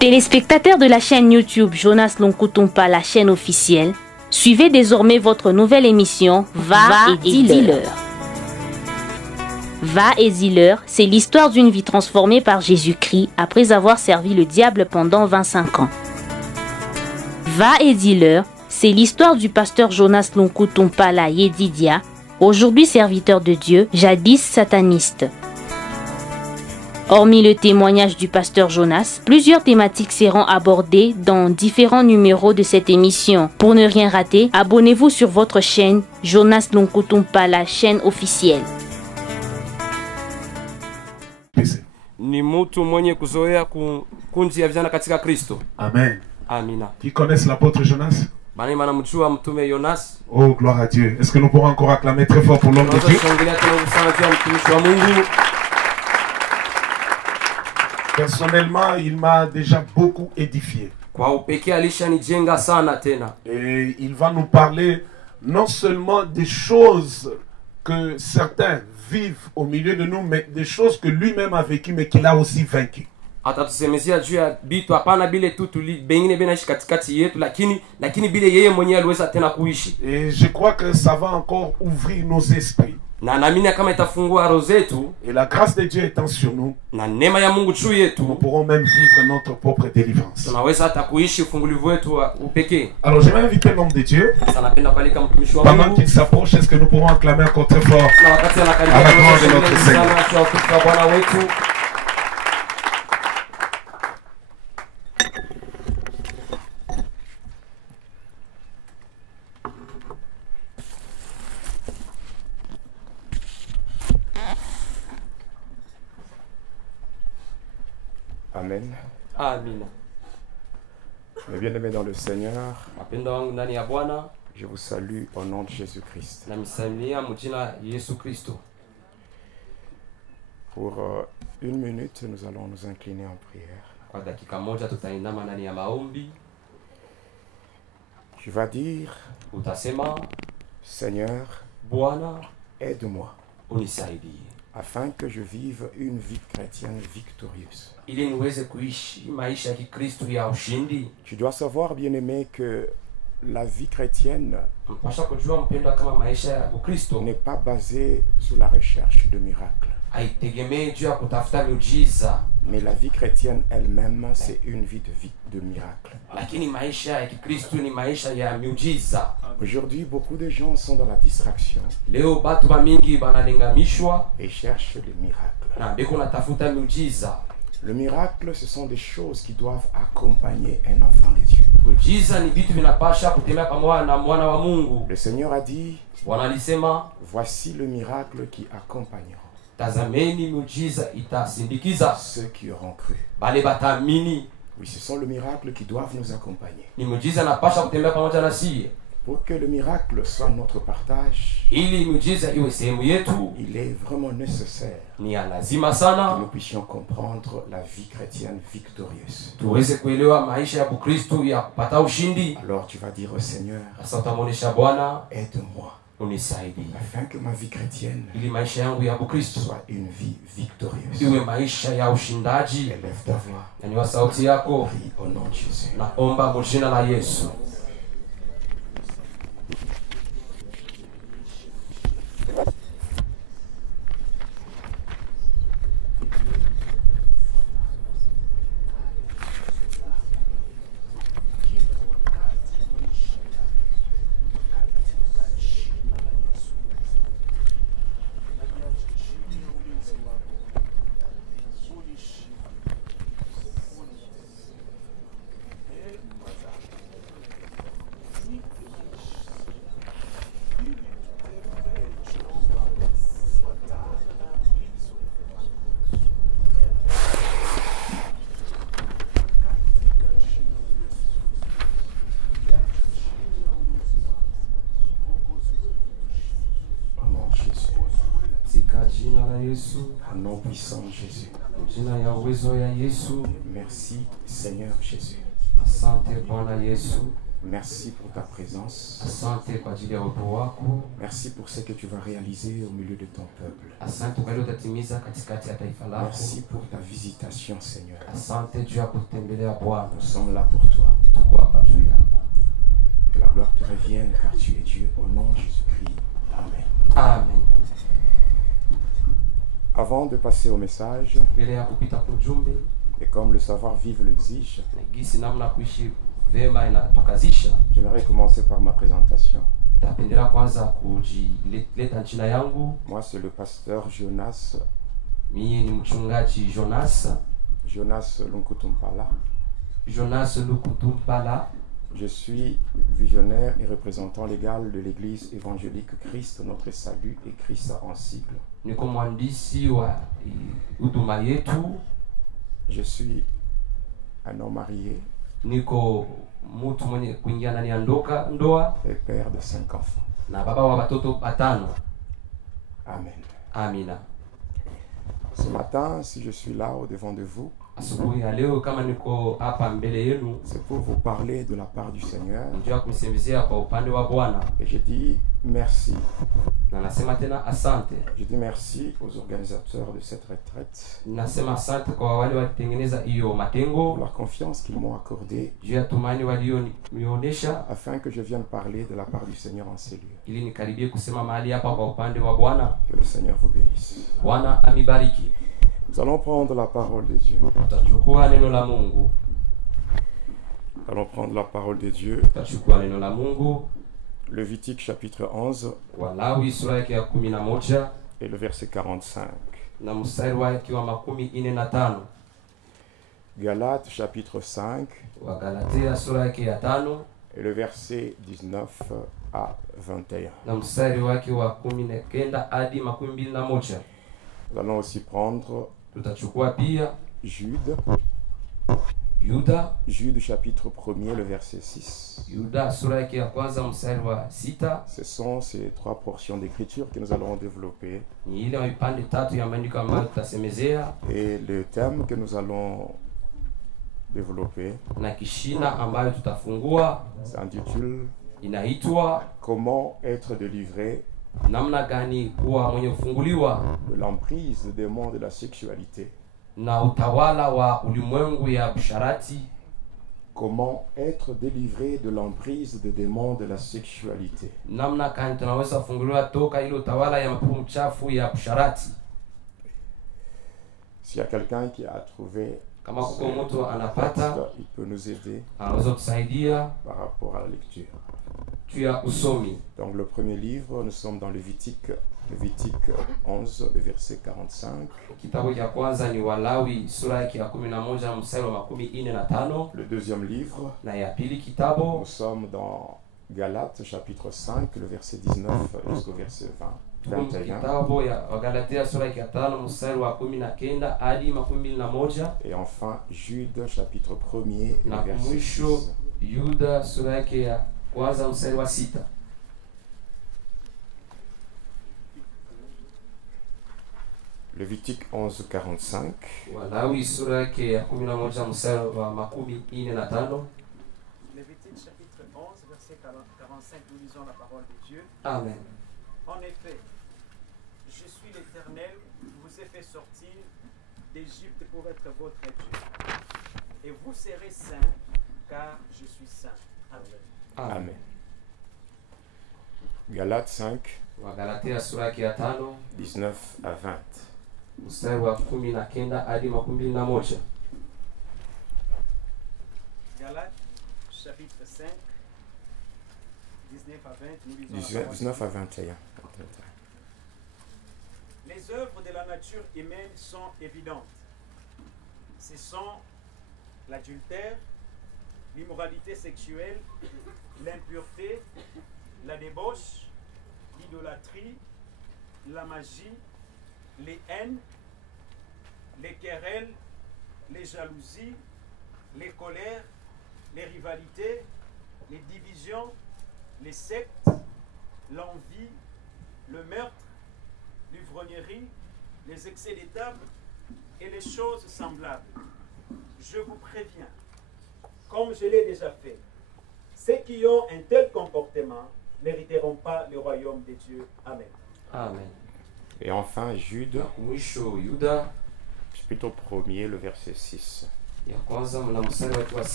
Téléspectateurs de la chaîne YouTube Jonas Lonkutumpa, la chaîne officielle, suivez désormais votre nouvelle émission Va et dis-leur. Va et dis-leur, c'est l'histoire d'une vie transformée par Jésus-Christ après avoir servi le diable pendant 25 ans. Va et dis-leur, c'est l'histoire du pasteur Jonas Lonkutumpa la Yedidia, aujourd'hui serviteur de Dieu, jadis sataniste. Hormis le témoignage du pasteur Jonas, plusieurs thématiques seront abordées dans différents numéros de cette émission. Pour ne rien rater, abonnez-vous sur votre chaîne Jonas Lonkutumpa, la chaîne officielle. Ni mtu mwenye kuzoea kunzi ya vijana katika Kristo. Amen. Amina. Qui connaissent l'apôtre Jonas? Bani manamjua mtume Jonas. Oh, gloire à Dieu. Est-ce que nous pourrons encore acclamer très fort pour l'homme de Dieu? Personnellement, il m'a déjà beaucoup édifié. Et il va nous parler non seulement des choses que certains vivent au milieu de nous, mais des choses que lui-même a vécues, mais qu'il a aussi vaincues. Et je crois que ça va encore ouvrir nos esprits. Et la grâce de Dieu étant sur nous, nous pourrons même vivre notre propre délivrance. Alors je vais inviter l'homme de Dieu. Pendant qu'il s'approche, est-ce que nous pourrons acclamer encore très fort à la gloire de notre Seigneur? Amen. Amen. Mes bien-aimés dans le Seigneur, je vous salue au nom de Jésus-Christ. Pour une minute, nous allons nous incliner en prière. Tu vas dire, Seigneur, aide-moi afin que je vive une vie chrétienne victorieuse. Tu dois savoir, bien-aimé, que la vie chrétienne n'est pas basée sur la recherche de miracles. Mais la vie chrétienne elle-même, c'est une vie de miracles. Aujourd'hui, beaucoup de gens sont dans la distraction et cherchent les miracles. Le miracle, ce sont des choses qui doivent accompagner un enfant de Dieu. Le Seigneur a dit, voici le miracle qui accompagnera ceux qui auront cru. Oui, ce sont les miracles qui doivent nous accompagner. Pour que le miracle soit notre partage, il est vraiment nécessaire que nous puissions comprendre la vie chrétienne victorieuse. Alors tu vas dire au Seigneur, aide-moi afin que ma vie chrétienne soit une vie victorieuse. Élève ta voix. Prie au nom de Jésus. Au nom puissant de Jésus. Merci Seigneur Jésus. Merci pour ta présence. Merci pour ce que tu vas réaliser au milieu de ton peuple. Merci pour ta visitation, Seigneur. Nous sommes là pour toi. Que la gloire te revienne car tu es Dieu. Au nom de Jésus-Christ. Amen. Amen. Avant de passer au message, et comme le savoir-vivre l'exige, j'aimerais commencer par ma présentation. Moi, c'est le pasteur Jonas Lunkutumpala. Je suis visionnaire et représentant légal de l'église évangélique Christ, notre salut et Christ en sigle. Je suis un homme marié et père de 5 enfants. Amen. Amina. Ce matin, si je suis là au-devant de vous, c'est pour vous parler de la part du Seigneur. Et je dis merci. Je dis merci aux organisateurs de cette retraite pour la confiance qu'ils m'ont accordée afin que je vienne parler de la part du Seigneur en ces lieux. Que le Seigneur vous bénisse. Nous allons prendre la parole de Dieu. Nous allons prendre la parole de Dieu. Lévitique chapitre 11 et le verset 45. Galates chapitre 5 et le verset 19 à 21. Nous allons aussi prendre Jude chapitre 1er, le verset 6. Ce sont ces 3 portions d'écriture que nous allons développer. Et le thème que nous allons développer s'intitule Comment être délivré de l'emprise des démons de la sexualité. Comment être délivré de l'emprise des démons de la sexualité. S'il y a quelqu'un qui a trouvé il peut nous aider par rapport à la lecture. Donc le premier livre, nous sommes dans Lévitique 11, le verset 45. Le deuxième livre, nous sommes dans Galates chapitre 5, le verset 19 jusqu'au verset 21. Et enfin Jude chapitre 1er, le verset 6. Lévitique 11, 45. Lévitique chapitre 11, verset 45, nous lisons la parole de Dieu. Amen. En effet, je suis l'Éternel qui vous ai fait sortir d'Égypte pour être votre Dieu. Et vous serez saints, car je suis saint. Amen. Amen. Galates 5, 19 à 20. Galates chapitre 5, 19 à 20. 19 à 21. Les œuvres de la nature humaine sont évidentes. Ce sont l'adultère, l'immoralité sexuelle, l'impureté, la débauche, l'idolâtrie, la magie, les haines, les querelles, les jalousies, les colères, les rivalités, les divisions, les sectes, l'envie, le meurtre, l'ivrognerie, les excès des tables et les choses semblables. Je vous préviens, comme je l'ai déjà fait, ceux qui ont un tel comportement n'hériteront pas le royaume de Dieu. Amen. Amen. Et enfin, Jude, chapitre 1er, le verset 6. Jude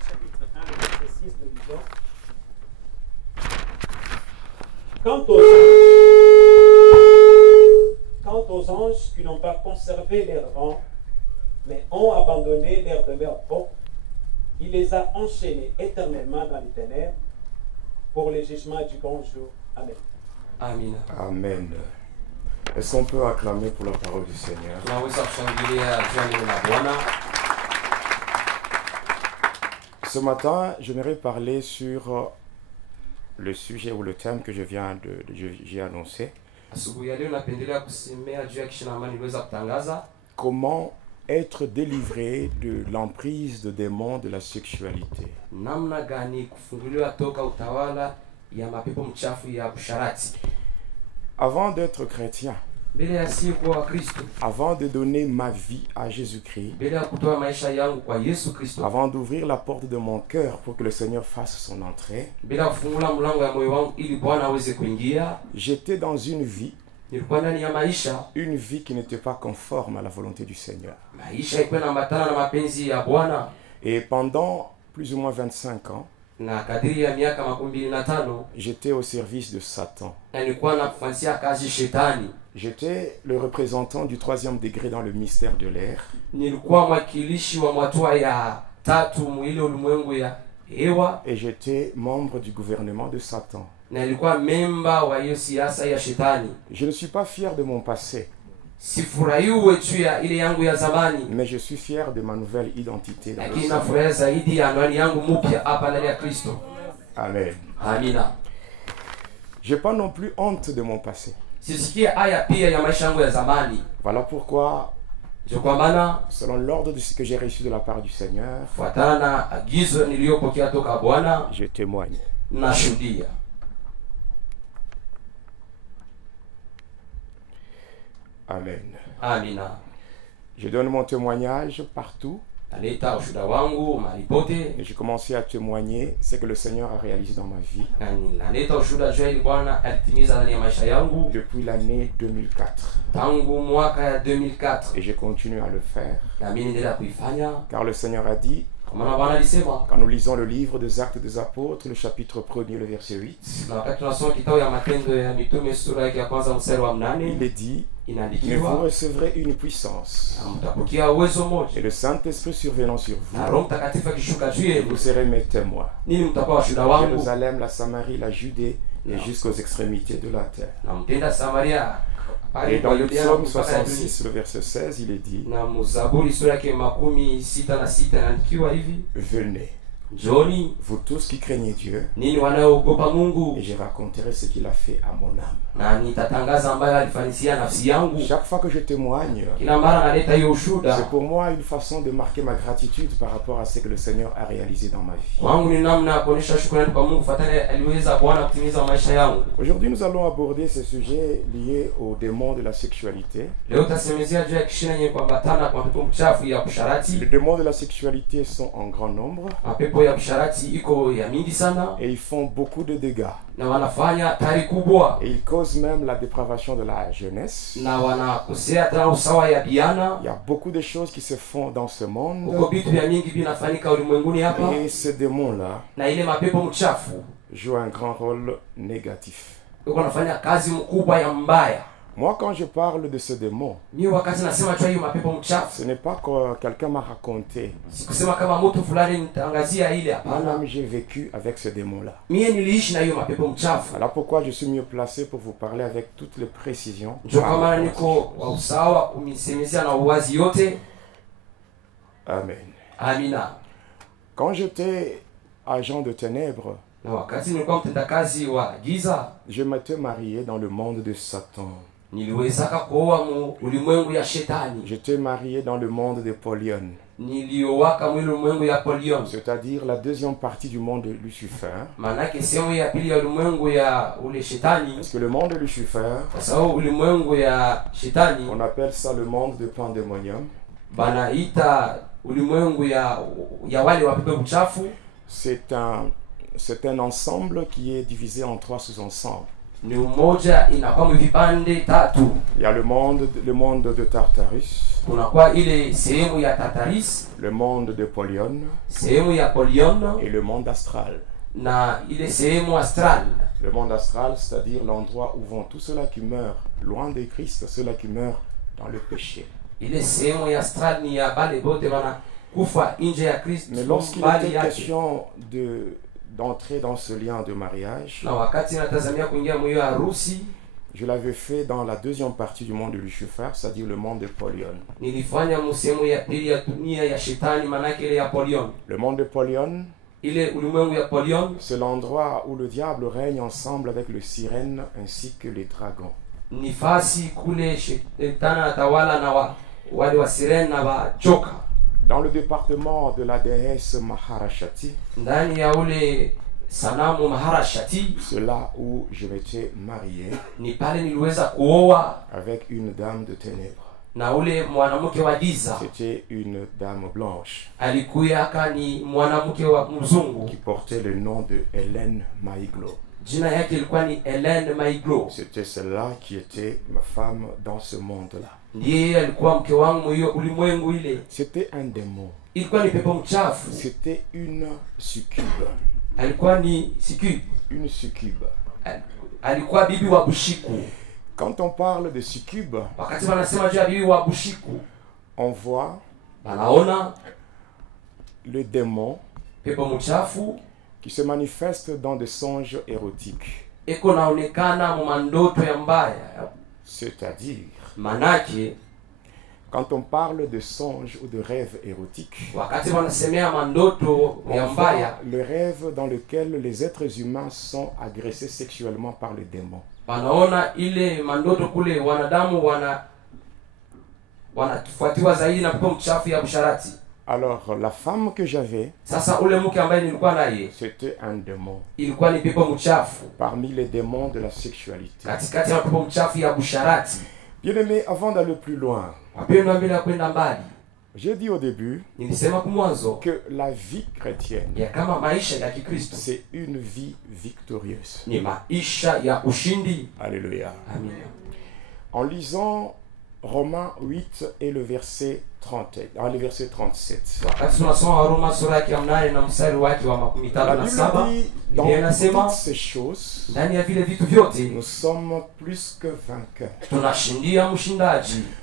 chapitre 1, le verset 6, nous disons: Quant aux anges qui n'ont pas conservé leur rang, mais ont abandonné leur demeure propre, il les a enchaînés éternellement dans les ténèbres pour le jugement du bon jour. Amen. Amen. Amen. Est-ce qu'on peut acclamer pour la parole du Seigneur? Ce matin, j'aimerais parler sur le sujet ou le thème que j'ai annoncé. Comment être délivré de l'emprise de démons de la sexualité. Avant d'être chrétien, avant de donner ma vie à Jésus-Christ, avant d'ouvrir la porte de mon cœur pour que le Seigneur fasse son entrée, j'étais dans une vie qui n'était pas conforme à la volonté du Seigneur. Et pendant plus ou moins 25 ans, j'étais au service de Satan. J'étais le représentant du 3e degré dans le mystère de l'air. Et j'étais membre du gouvernement de Satan. Je ne suis pas fier de mon passé, mais je suis fier de ma nouvelle identité dans le Seigneur. Amen. Je n'ai pas non plus honte de mon passé. Voilà pourquoi, selon l'ordre de ce que j'ai reçu de la part du Seigneur, je témoigne. Amen. Amina. Je donne mon témoignage partout. Et j'ai commencé à témoigner ce que le Seigneur a réalisé dans ma vie depuis l'année 2004. Et je continue à le faire. Car le Seigneur a dit, quand nous lisons le livre des Actes des Apôtres, le chapitre 1er, le verset 8, il est dit: mais vous recevrez une puissance, et le Saint-Esprit survenant sur vous, et vous serez mes témoins. Jérusalem, la Samarie, la Judée, et jusqu'aux extrémités de la terre. Et dans le psaume 66, le verset 16, il est dit: venez, vous tous qui craignez Dieu, et je raconterai ce qu'il a fait à mon âme. Chaque fois que je témoigne, c'est pour moi une façon de marquer ma gratitude par rapport à ce que le Seigneur a réalisé dans ma vie. Aujourd'hui, nous allons aborder ce sujet lié aux démons de la sexualité. Les démons de la sexualité sont en grand nombre et ils font beaucoup de dégâts. Et ils causent même la dépravation de la jeunesse. Il y a beaucoup de choses qui se font dans ce monde. Et ces démons-là jouent un grand rôle négatif. Moi, quand je parle de ce démon, ce n'est pas que quelqu'un m'a raconté. Moi-même, j'ai vécu avec ce démon-là. Voilà pourquoi je suis mieux placé pour vous parler avec toutes les précisions. Amen. Amina. Quand j'étais agent de ténèbres, je m'étais marié dans le monde de Satan. J'étais marié dans le monde de Polion. c'est-à-dire la deuxième partie du monde de Lucifer. Manake sehemu ya pili ya ulimwengu ya ule shetani. Parce que le monde de Lucifer, kwa sababu ulimwengu ya shetani, on appelle ça le monde de Pandémonium. Banaita ulimwengu ya wale wa pepe uchafu. C'est un ensemble qui est divisé en 3 sous-ensembles. Ni umoja inakuwa vipande tatu. Il y a le monde de Tartarus. Kunakuwa ile sehemu ya Tartarus, le monde de Polion, sehemu ya Polion, et le monde astral. Na ile sehemu astral. Le monde astral, c'est-à-dire l'endroit où vont tous ceux-là qui meurent loin de Christ, ceux-là qui meurent dans le péché. Ile sehemu ya astral ni ya bale bote bana kufa nje ya Kristo. Mais lorsqu'il était question d'entrer dans ce lien de mariage, je l'avais fait dans la deuxième partie du monde de Lucifer, c'est-à-dire le monde de Polion. Le monde de Polion, c'est l'endroit où le diable règne ensemble avec le sirène ainsi que les dragons. Dans le département de la déesse Maharashati, c'est là où je m'étais marié avec une dame de ténèbres. C'était une dame blanche qui portait le nom de Hélène Maiglo. C'était celle-là qui était ma femme dans ce monde-là. C'était un démon. C'était une succube. Une succube. Quand on parle de succube, on voit le démon qui se manifeste dans des songes érotiques. C'est-à-dire, quand on parle de songes ou de rêves érotiques, on voit le rêve dans lequel les êtres humains sont agressés sexuellement par le démon. Alors, la femme que j'avais, c'était un démon. Parmi les démons de la sexualité. Bien aimé, avant d'aller plus loin, j'ai dit au début que la vie chrétienne, c'est une vie victorieuse. Alléluia. En lisant Romains 8 et le verset 37. La Bible dit, dans toutes ces choses, nous sommes plus que vainqueurs.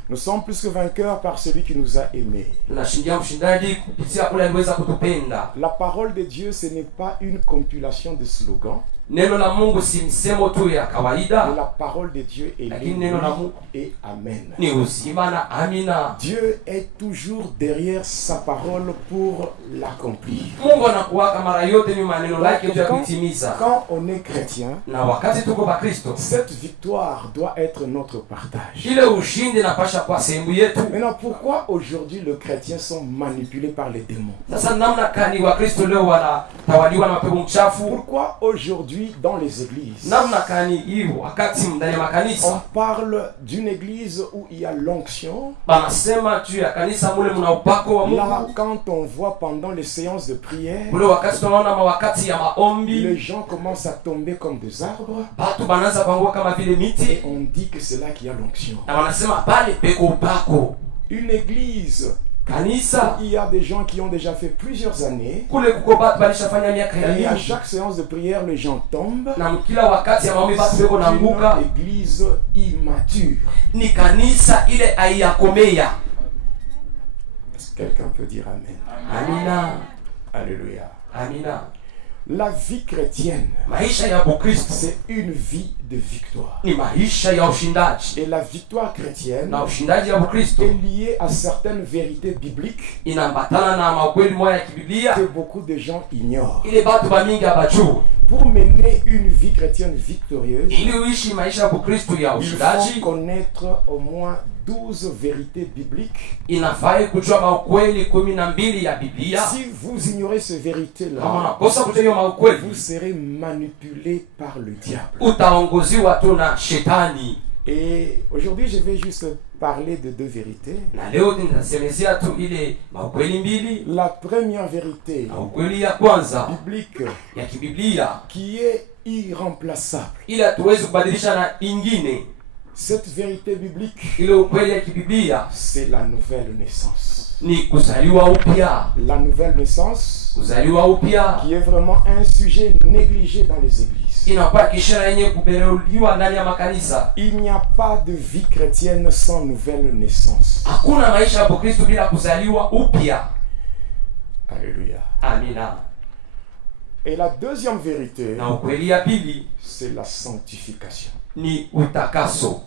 Nous sommes plus que vainqueurs par celui qui nous a aimés. La parole de Dieu, ce n'est pas une compilation de slogans. Neno la Mungu si msemo tu ya kawaida. La parole de Dieu est oui et amen. Ni uzima na amina. Dieu est toujours derrière sa parole pour l'accomplir. Mungu anakuwaka mara yote nyuma neno lake ya kutimiza. Quand on est chrétien, na wakati tuko ba Kristo, cette victoire doit être notre partage. Ile ushindi napasha kwa sehemu yetu. Maintenant, pourquoi aujourd'hui les chrétiens sont manipulés par les démons? Sasa namna kani wa Kristo leo wanatawaliwa na mapepo mchafu? Pourquoi aujourd'hui dans les églises, on parle d'une église où il y a l'onction? Là, quand on voit pendant les séances de prière, les gens commencent à tomber comme des arbres et on dit que c'est là qu'il y a l'onction. Une église, il y a des gens qui ont déjà fait plusieurs années et à chaque séance de prière les gens tombent. C'est une église immature. Est-ce que quelqu'un peut dire amen? Amina. Alléluia. Amina. La vie chrétienne, c'est une vie de victoire. Et la victoire chrétienne est liée à certaines vérités bibliques que beaucoup de gens ignorent. Pour mener une vie chrétienne victorieuse, il faut connaître au moins 12 vérités bibliques. Inafai kujua maukweli 12 ya Biblia. Si vous ignorez ces vérités-là, Kama unakosa kujua hiyo maukweli, vous serez manipulé par le diable. utaongoziwa tu na shetani. Et aujourd'hui, je vais juste parler de 2 vérités. Na leo nitasemezea tu ile maukweli mbili. La première vérité Maukweli ya kwanza biblique ya kibiblia qui est irremplaçable. ila tuwezi kubadilisha na ingine. Cette vérité biblique, Ile ukweli ya kibiblia c'est la nouvelle naissance. ni kuzaliwa upya. La nouvelle naissance Kuzaliwa upya qui est vraiment un sujet négligé dans les églises. inakuwa kishara yenye kubereuliwa ndani ya makanisa. Il n'y a pas de vie chrétienne sans nouvelle naissance. Hakuna maisha ya Kristo bila kuzaliwa upya. Alléluia. Amina. Et la deuxième vérité, Na ukweli ya pili c'est la sanctification. ni utakaso.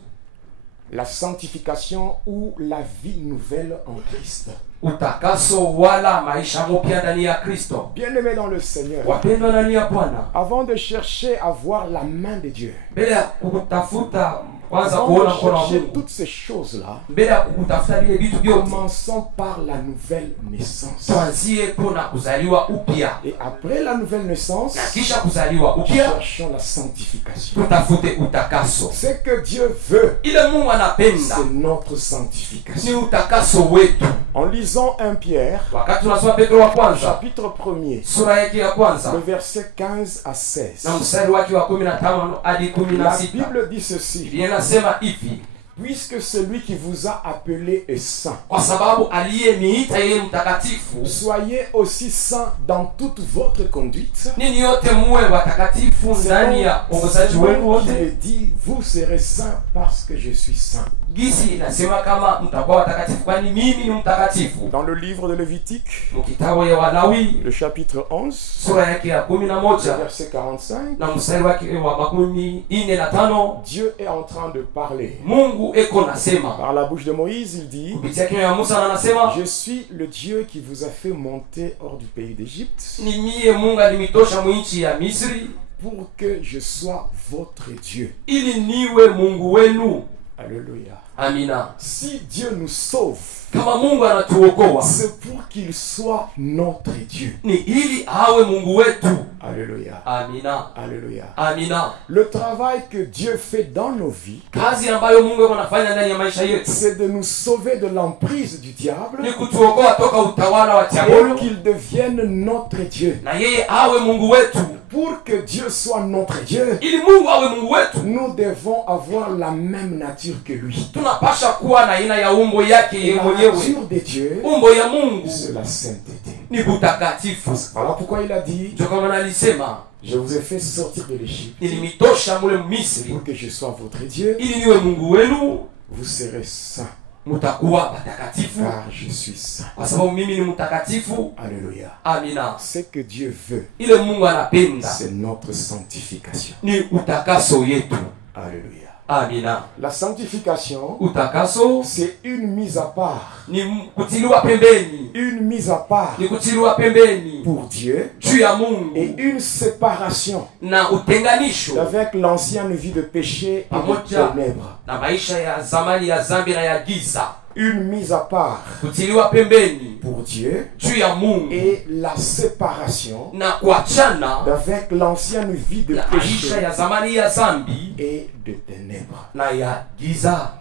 La sanctification ou la vie nouvelle en Christ. Utakaso wala maisha mpya ndani ya Kristo. Bien-aimés dans le Seigneur, Wapendwa ndani ya Bwana, avant de chercher à voir la main de Dieu, mbele ya kutafuta kwanza avant kuona de mkono wa chercher Mungu, toutes ces choses-là, mbele ya kutafuta vile vitu vyote, commençons par la nouvelle naissance. tuanzie kuna kuzaliwa upya. Et après la nouvelle naissance, Na kisha kuzaliwa upya cherchons la sanctification. tutafute utakaso. Ce que Dieu veut, Ile Mungu anapenda c'est notre ni sanctification. utakaso wetu. En lisant 1 Pierre, Wakati tunasoma Petro wa kwanza chapitre 1er, sura yake ya le kwanza verset 15 à 16, na mstari wake wa 15 hadi la 16, Bible dit ceci: Biblia inasema hivi: puisque celui qui vous a appelé est saint, kwa sababu aliyeniita yeye mtakatifu, soyez aussi saints dans toute votre conduite. ninyi yote muwe watakatifu ndani ya uongozaji wenu Il wote. est dit, vous serez saints parce que je suis saint. Gisi inasema kama mtakuwa watakatifu kwani mimi ni mtakatifu. Dans le livre de Lévitique, Mkitabu ya Walawi le chapitre 11, sura yake ya 11 verset 45, na mstari wake wa 45, Dieu est en train de parler. Mungu eko nasema Par la bouche de Moïse, il dit: kupitia kinywa ya Musa, na anasema je suis le Dieu qui vous a fait monter hors du pays d'Égypte ni mie Mungu alimitosha mwinchi ya Misri pour que je sois votre Dieu. ili niwe Mungu wenu. Alléluia. Amina. Si Dieu nous sauve, Kama Mungu anatuokoa c'est pour qu'il soit notre Dieu. ni ili awe Mungu wetu. Alléluia. Amina. Alléluia. Amina. Le travail que Dieu fait dans nos vies, Kazi ambayo Mungu anafanya ndani ya maisha yetu c'est de nous sauver de l'emprise du diable ni kutuokoa toka utawala wa et diabolo qu'il devienne notre Dieu. na yeye awe Mungu wetu. Pour que Dieu soit notre Dieu, Ili Mungu awe Mungu wetu, nous devons avoir la même nature que lui. tunapasha kuwa na aina ya umbo yake Et yeye la mwenyewe. nature de Dieu, Umbo ya Mungu c'est la sainteté. ni utakatifu. Voilà pourquoi il a dit: Ndio kama alisema, je vous ai fait sortir de l'Égypte nilimitosha mule Misri pour que je sois votre Dieu. ili niwe Mungu wenu, Vous serez saints mutakuwa watakatifu car je suis saint. kwa sababu mimi ni mtakatifu. Alléluia. Amina. Ce que Dieu veut, Ile Mungu anapenda c'est notre sanctification. ni utakaso yetu. Alléluia. Amina. La sanctification, Utakaso c'est une mise à part. ni kutiliwa pembeni, Une mise à part ni kutiliwa pembeni pour Dieu juu ya et Mungu une séparation na utenganisho avec l'ancienne vie de péché et de Pamoja ténèbres. na maisha ya zamani ya zambi na ya giza. Une mise à part Kutiliwa pembeni pour Dieu juu ya Mungu et la séparation na kuachana avec l'ancienne vie de na maisha péché ya zamani ya zambi et de ténèbres. na ya giza.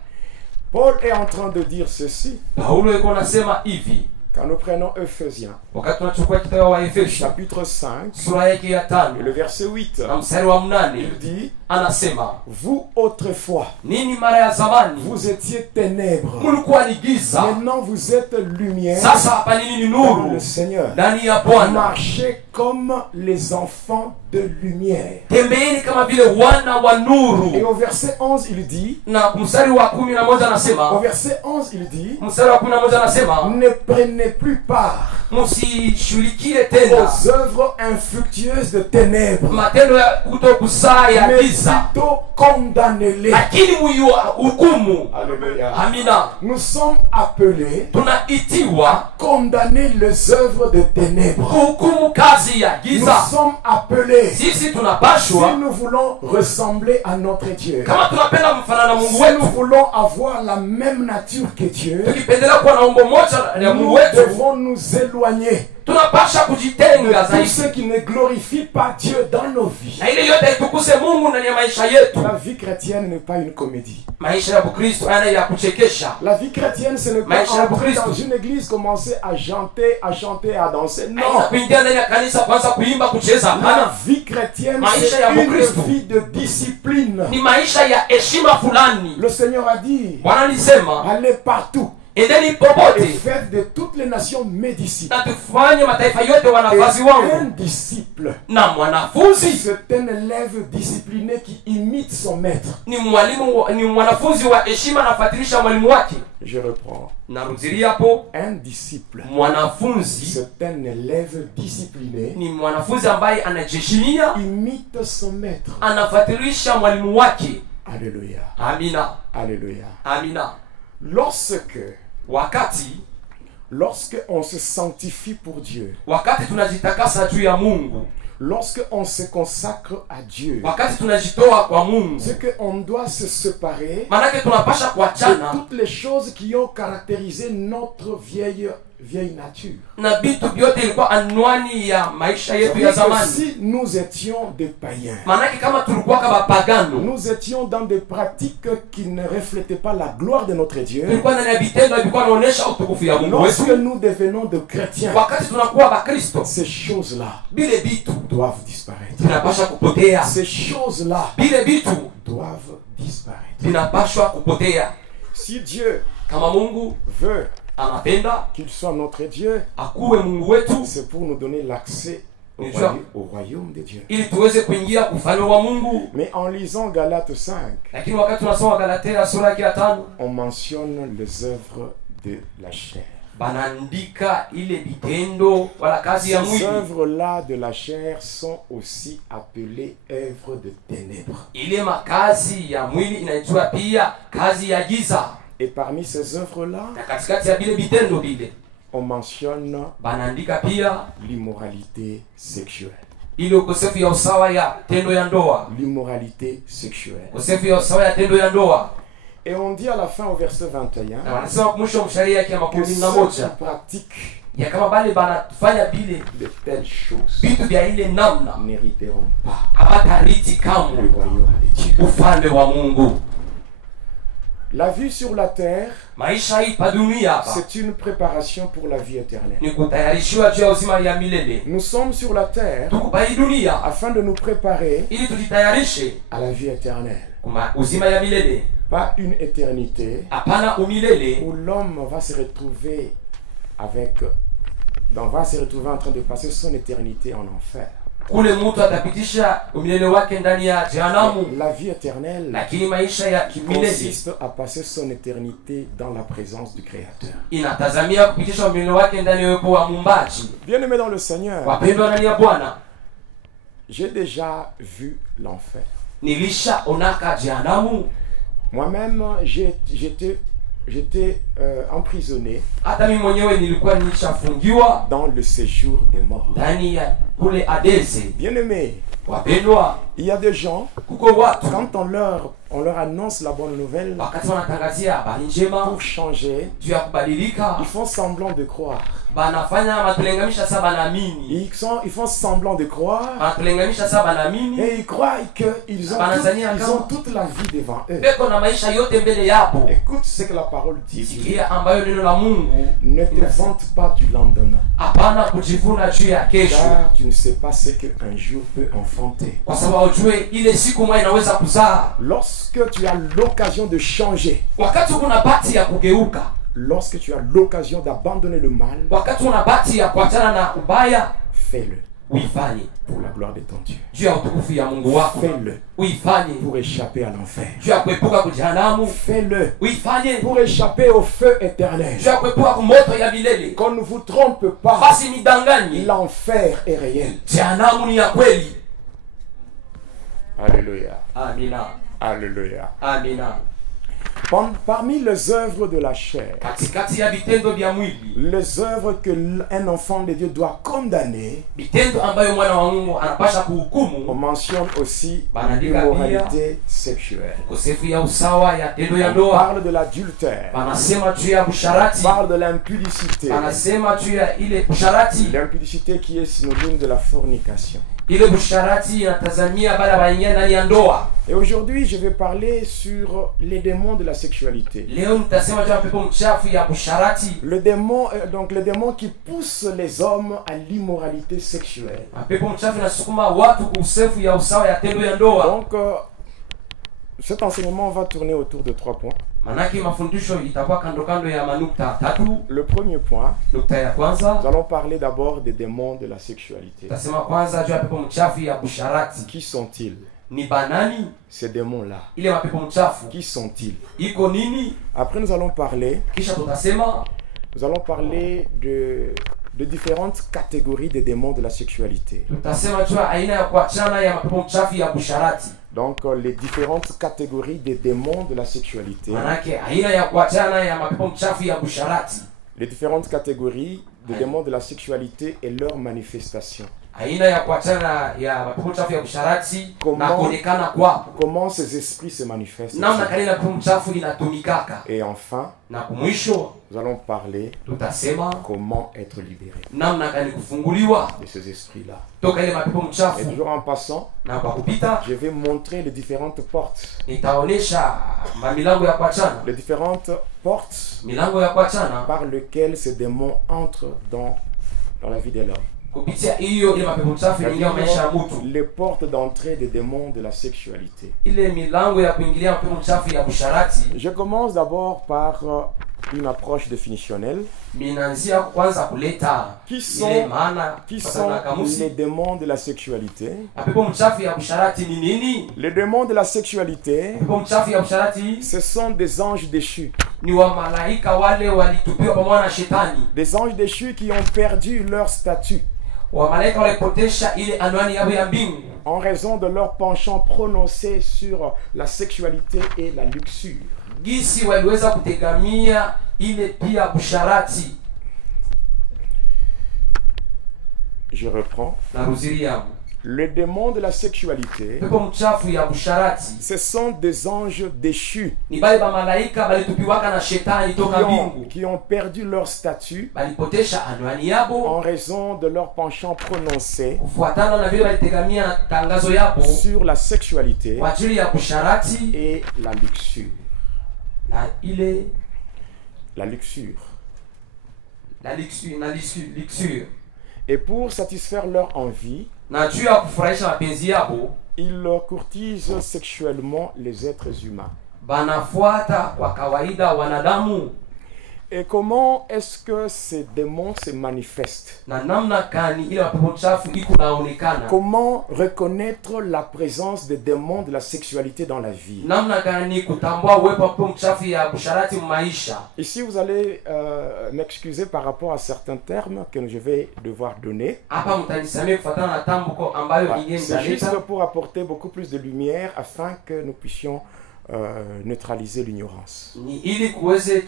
Paul est en train de dire ceci Paulo yuko nasema hivi quand nous prenons Ephésiens wakati tunachukua kitabu wa Efeso chapitre 5 sura yake ya et le 5 verset 8. na mstari wa 8, Il dit: anasema vous autrefois, nini mara ya zamani vous étiez ténèbres. mulikuwa ni giza, Maintenant vous êtes lumière sasa hapa nini ni dans le nuru Seigneur. ndani ya Bwana. Marchez comme les enfants de lumière. Tembeeni kama vile wana wa Et nuru. au verset 11, il dit, Na mstari wa 11 au anasema, verset 11, il dit, mstari wa 11 anasema, ne prenez plus part msishughulikie tena aux œuvres infructueuses de ténèbres, matendo ya kutokusaa ya mais giza, plutôt condamnez-les. Alléluia. Amina. Nous sommes appelés à condamner les œuvres de ténèbres. Nous sommes appelés, si nous voulons ressembler à notre Dieu, si nous voulons avoir la même nature que Dieu, nous devons nous éloigner de tout ce qui ne glorifie pas Dieu dans nos vies. La vie chrétienne n'est pas une comédie. La vie chrétienne, ce n'est pas entrer dans une église, commencer à chanter, à danser. Non. La vie chrétienne, c'est une vie de discipline. Le Seigneur a dit, allez partout et faites de toutes les nations mes disciples. Et un disciple, c'est un élève discipliné qui imite son maître. Je reprends. Un disciple, c'est un élève discipliné, imite son maître. Alléluia. Amina. Alléluia. Amina. Lorsque on se sanctifie pour Dieu, lorsque on se consacre à Dieu, c'est qu'on doit se séparer de toutes les choses qui ont caractérisé notre vieille nature. Si nous étions des païens, nous étions dans des pratiques qui ne reflétaient pas la gloire de notre Dieu, lorsque nous devenons de chrétiens, ces choses-là doivent disparaître. Ces choses-là doivent disparaître. Si Dieu veut qu'il soit notre Dieu, c'est pour nous donner l'accès au royaume de Dieu. Mais en lisant Galates 5, on mentionne les œuvres de la chair. Ces œuvres-là de la chair sont aussi appelées œuvres de ténèbres. Et parmi ces œuvres-là, on mentionne l'immoralité sexuelle. L'immoralité sexuelle. Et on dit à la fin au verset 21 que ceux qui pratiquent de telles choses n'hériteront pas le royaume de Dieu. La vie sur la terre, c'est une préparation pour la vie éternelle. Nous sommes sur la terre afin de nous préparer à la vie éternelle. Pas une éternité où l'homme va se retrouver en train de passer son éternité en enfer. La vie éternelle qui consiste à passer son éternité dans la présence du Créateur. Bien-aimé dans le Seigneur, j'ai déjà vu l'enfer. Moi-même, j'étais emprisonné dans le séjour des morts. Bien-aimé, il y a des gens, quand on leur annonce la bonne nouvelle, pour changer, ils font semblant de croire. Ils font semblant de croire et ils croient qu'ils ont toute la vie devant eux. Écoute ce que la parole dit. Ne te vante pas du lendemain, car tu ne sais pas ce qu'un jour peut enfanter. Lorsque tu as l'occasion de changer, lorsque tu as l'occasion d'abandonner le mal, fais-le pour la gloire de ton Dieu. Fais-le pour échapper à l'enfer. Fais-le pour échapper au feu éternel. Qu'on ne vous trompe pas, l'enfer est réel. Alléluia. Amina. Alléluia. Amina. Parmi les œuvres de la chair, Katikati ya vitendo vya mwili, les œuvres que un enfant de Dieu doit condamner, vitendo ambayo mwana wa Mungu anapasha on kuhukumu, mentionne aussi Banandika l'immoralité sexuelle. ukosefu ya usawa ya tendo ya On ndoa, parle de l'adultère, banasema juu ya on busharati, parle de l'impudicité. banasema juu ya ile busharati. L'impudicité qui est synonyme de la fornication. Ile busharati inatazamia bala baingia ndani ya ndoa. Et aujourd'hui, je vais parler sur les démons de la sexualité. Leo nitasema juu ya pepo mchafu ya busharati, Le démon, donc les démons qui poussent les hommes à l'immoralité sexuelle. pepo mchafu inasukuma watu kusefu ya usawa ya tendo ya ndoa. Donc, cet enseignement va tourner autour de 3 points. Manaki mafundisho itakuwa kando kando ya manukta tatu. Le premier point, Nukta ya kwanza, nous allons parler d'abord des démons de la sexualité. tasema kwanza juu ya pepo mchafu ya busharati. Qui sont-ils? Ni banani Ces démons-là. ile mapepo mchafu? Qui sont-ils? Iko nini? Après, nous allons parler de différentes catégories de démons de la sexualité. tutasema juu ya aina ya kuachana ya mapepo mchafu ya busharati. Donc, les différentes catégories des démons de la sexualité. Manake aina ya kuachana ya mapepo mchafu ya busharati. Les différentes catégories des démons de la sexualité et leurs manifestations. Aina ya kuachana ya mapepo mchafu ya busharati na Comment- kuonekana kwao. Comment ces esprits se manifestent. Namna gani na pepo mchafu inatumikaka. Et enfin, Na kumwisho nous allons parler tutasema comment être libéré namna gani kufunguliwa de ces esprits-là. toka ile mapepo Et mchafu. toujours en passant, Na kwa kupita je vais montrer les différentes portes. nitaonesha milango ya kuachana, Les différentes portes milango ya kuachana par lesquelles ces démons entrent dans la vie de l'homme. kupitia hiyo ile mapepo mchafu inaingia maisha ya mtu. Les portes d'entrée des démons de la sexualité. Ile milango ya kuingilia mapepo mchafu ya busharati. Je commence d'abord par une approche définitionnelle. Minaanzia kwanza kuleta Qui sont, ile maana qui kufatana na sont kamusi. les démons de la sexualité? Mapepo mchafu ya busharati ni nini? Les démons de la sexualité, Mapepo mchafu ya busharati ce sont des anges déchus. ni wa malaika wale walitupiwa pamoja na shetani. Des anges déchus qui ont perdu leur statut Wa malaika walipotesha ile anwani yao ya mbingu en raison de leur penchant prononcé sur la sexualité et la luxure. gisi waliweza kutegamia ile pia busharati. Je reprends. Na ruziri yangu Les démons de la sexualité, pepo mchafu ya busharati ce sont des anges déchus ni bale ba malaika balitupiwaka na shetani toka mbingu, qui ont perdu leur statut balipotesha anwani yabo en raison de leur penchant prononcé kufuatana na vile balitegamia na tangazo yabo sur la sexualité kwa ajili ya busharati et la luxure. na ile La luxure. la luxure. Et pour satisfaire leur envie, Na juu ya kufurahisha mapenzi yabo ils courtisent sexuellement les êtres humains. banafuata kwa kawaida wanadamu. Et comment est-ce que ces démons se manifestent? Na namna gani ile mapepo mchafu iko naonekana? Comment reconnaître la présence des démons de la sexualité dans la vie? Namna gani kutambua uwepo wa mapepo mchafu ya busharati maisha? Ici, vous allez m'excuser par rapport à certains termes que je vais devoir donner. Hapa mtanisamee kufuatana na tambuko ambayo ingie C'est juste mtaleta pour apporter beaucoup plus de lumière afin que nous puissions neutraliser l'ignorance. ni ili tuweze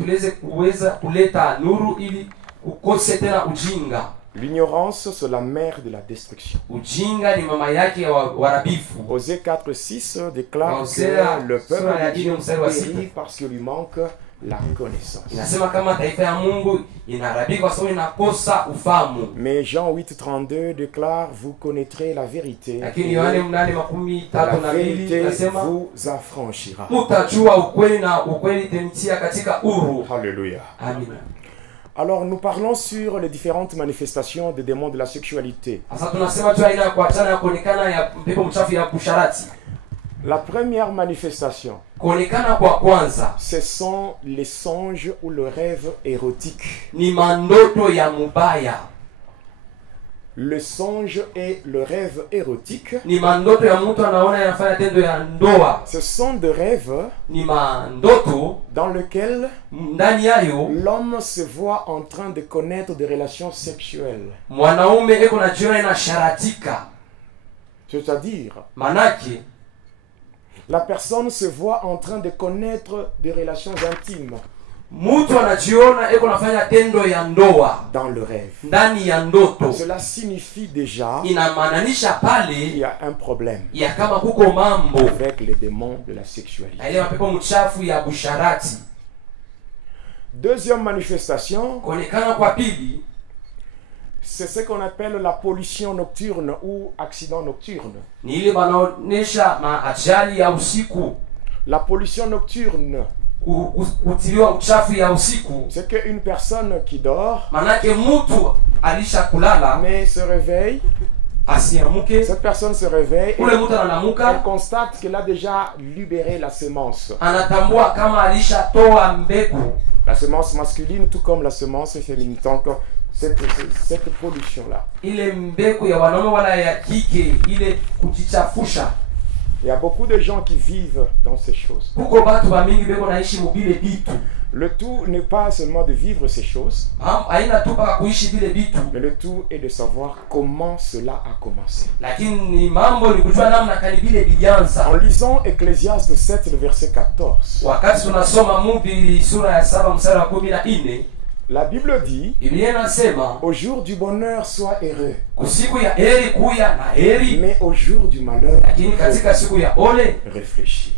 kuleta nuru ili ukose tena ujinga. L'ignorance, c'est la mère de la destruction. Ujinga ni mama yake ya warabifu. Osée 4:6 déclare Hosea, que le peuple sura ya de Dieu nne mstari wa sita. périt parce qu'il lui manque la connaissance. Inasema kama taifa ya Mungu inarabika kwa sababu inakosa ufahamu. Mais Jean 8:32 déclare: vous connaîtrez la vérité. Lakini Yohane 8:32 La vérité inasema vous affranchira. mutajua ukweli na ukweli itamtia katika huru. Alléluia. Amina. Alors nous parlons sur les différentes manifestations des démons de la sexualité. Sasa tunasema tu aina ya kuachana ya kuonekana ya pepo mchafu ya busharati. La première manifestation, Kuonekana kwa kwanza ce sont les songes ou le rêve érotique. ni mandoto ya mubaya. Le songe et le rêve érotique, Ni mandoto ya mtu anaona yanafanya tendo ya ndoa. ce sont des rêves Ni mandoto dans lesquels ndani yayo l'homme se voit en train de connaître des relations sexuelles. mwanaume eko na jiona inasharatika. C'est-à-dire, Manake La personne se voit en train de connaître des relations intimes. Mtu anajiona eko nafanya tendo ya ndoa dans le rêve. Ndani ya ndoto. Cela signifie déjà inamaanisha pale il y a un problème ya kama kuko mambo avec les démons de la sexualité. ile mapepo mchafu ya busharati. Deuxième manifestation, kuonekana kwa pili, c'est ce qu'on appelle la pollution nocturne ou accident nocturne. Ni ile banaonesha maajali ya usiku. La pollution nocturne, kutiliwa uchafu ya usiku, c'est que une personne qui dort, manake mtu alisha kulala, mais se réveille, asiamuke, cette personne se réveille ule mtu analamuka, elle constate qu'elle a déjà libéré la semence. Anatambua kama alisha toa mbegu. La semence masculine tout comme la semence féminine. Donc cette pollution là. Ile mbegu ya wanaume wala ya kike, ile kujichafusha. Il y a beaucoup de gens qui vivent dans ces choses. Le tout n'est pas seulement de vivre ces choses, mais le tout est de savoir comment cela a commencé. En lisant Ecclésiaste 7, le verset 14, la Bible dit, au jour du bonheur, sois heureux, mais au jour du malheur, réfléchis.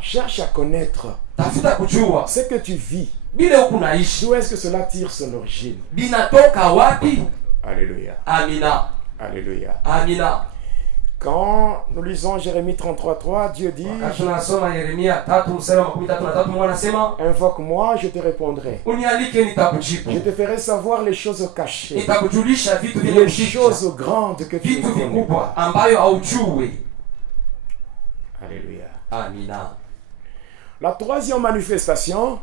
Cherche à connaître ce que tu vis. D'où est-ce que cela tire son origine? Alléluia. Amina. Alléluia. Amina. Quand nous lisons Jérémie 33:3, Dieu dit, invoque-moi, je te répondrai. Je te ferai savoir les choses cachées, les choses grandes que tu ne connais pas. Alléluia. Amina. La troisième manifestation,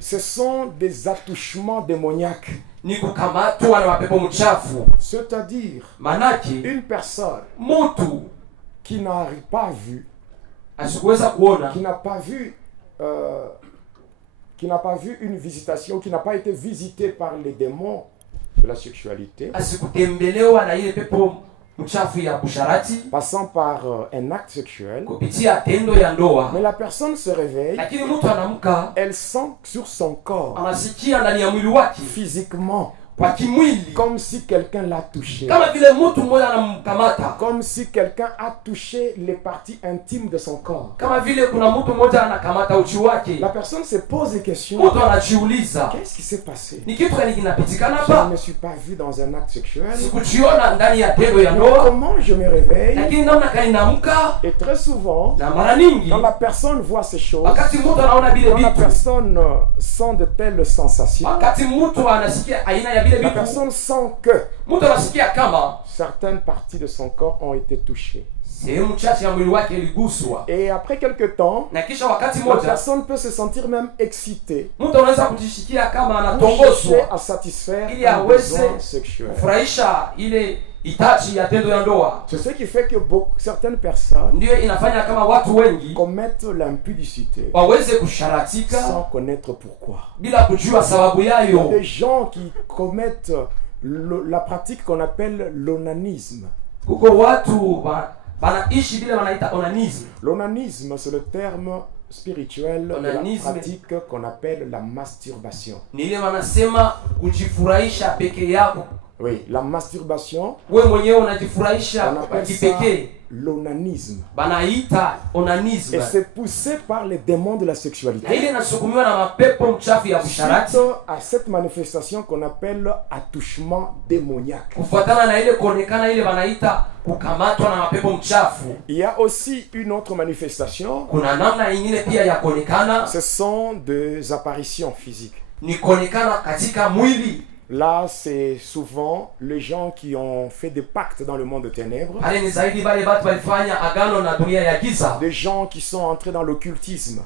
ce sont des attouchements démoniaques. C'est-à-dire une personne qui n'arrive pas vu, qui n'a pas vu une visitation, qui n'a pas été visité par les démons de la sexualité, passant par un acte sexuel, mais la personne se réveille, elle sent sur son corps, physiquement, comme si quelqu'un l'a touché, comme si quelqu'un a touché les parties intimes de son corps. La personne se pose des questions. Qu'est-ce qui s'est passé? Je ne me suis pas vu dans un acte sexuel. Mais comment je me réveille? Et très souvent, quand la personne voit ces choses, quand la personne sent de telles sensations, la personne sent que certaines parties de son corps ont été touchées. Et après quelque temps, la personne peut se sentir même excitée pour chercher à satisfaire un besoin sexuel. C'est ce qui fait que certaines personnes commettent l'impudicité sans connaître pourquoi. Il y a des gens qui commettent la pratique qu'on appelle l'onanisme. L'onanisme, c'est le terme spirituel de la pratique qu'on appelle la masturbation. Oui, la masturbation, on appelle ça l'onanisme. Et c'est poussé par les démons de la sexualité. Suite à cette manifestation qu'on appelle attouchement démoniaque. Il y a aussi une autre manifestation. Ce sont des apparitions physiques. Là, c'est souvent les gens qui ont fait des pactes dans le monde de ténèbres. Des gens qui sont entrés dans l'occultisme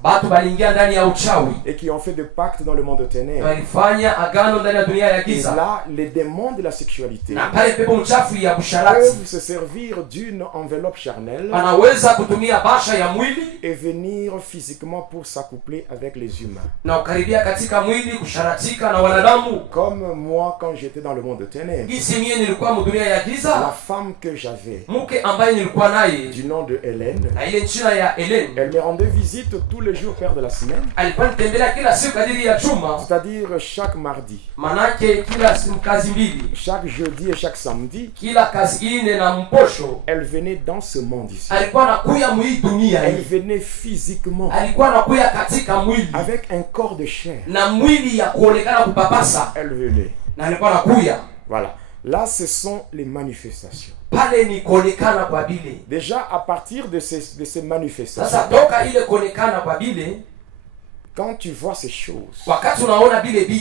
et qui ont fait des pactes dans le monde de ténèbres. Et là, les démons de la sexualité peuvent se servir d'une enveloppe charnelle et venir physiquement pour s'accoupler avec les humains. Comme moi quand j'étais dans le monde de ténèbres. La femme que j'avais, du nom de Hélène, elle me rendait visite tous les jours père de la semaine. C'est-à-dire chaque mardi, chaque jeudi et chaque samedi, elle venait dans ce monde ici. Elle venait physiquement avec un corps de chair. Elle venait. Voilà. Là, ce sont les manifestations. Déjà, à partir de ces manifestations, quand tu vois ces choses,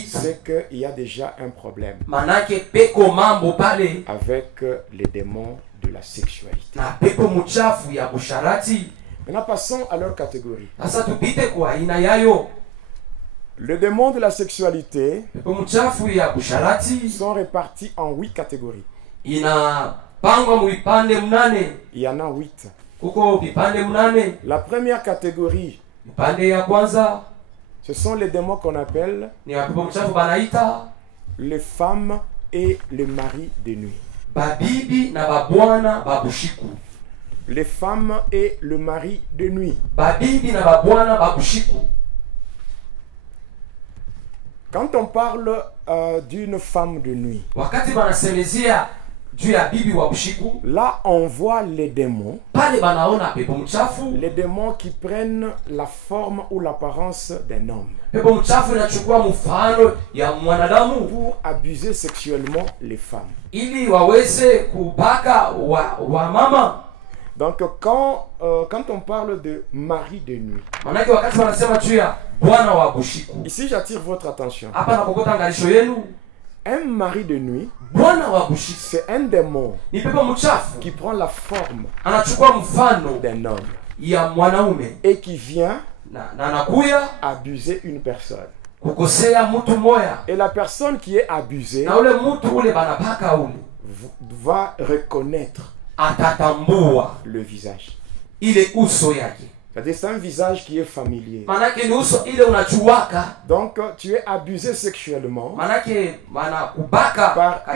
c'est qu'il y a déjà un problème avec les démons de la sexualité. Maintenant, passons à leur catégorie. Les démons de la sexualité sont répartis en 8 catégories. Il y en a 8. La première catégorie, ce sont les démons qu'on appelle les femmes et les maris de nuit. Les femmes et le mari de nuit. Quand on parle d'une femme de nuit, là on voit les démons. Les démons qui prennent la forme ou l'apparence d'un homme pour abuser sexuellement les femmes. Donc quand on parle de mari de nuit, ici j'attire votre attention. Un mari de nuit, c'est un démon qui prend la forme d'un homme et qui vient abuser une personne. Et la personne qui est abusée va reconnaître le visage. C'est un visage qui est familier. Donc tu es abusé sexuellement par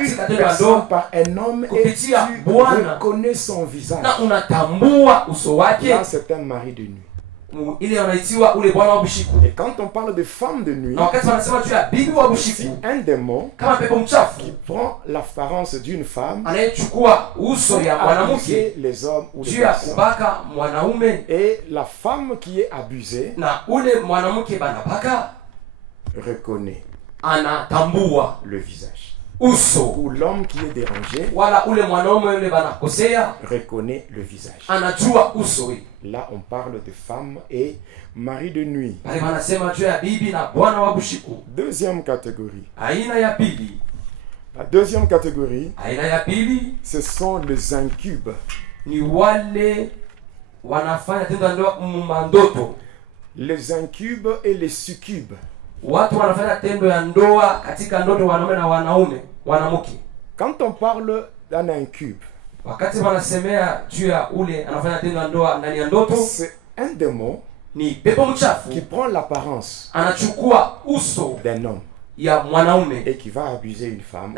une personne, par un homme, et tu reconnais son visage. Là c'est un mari de nuit. Et quand on parle de femme de nuit, c'est un démon qui prend l'apparence d'une femme pour abuser les hommes ou les personnes. Et la femme qui est abusée reconnaît le visage. Ou l'homme qui est dérangé reconnaît le visage. Là, on parle de femme et mari de nuit. Deuxième catégorie. La deuxième catégorie, ce sont les incubes. Les incubes et les succubes. Quand on parle d'un incube, c'est un démon qui prend l'apparence d'un homme et qui va abuser une femme.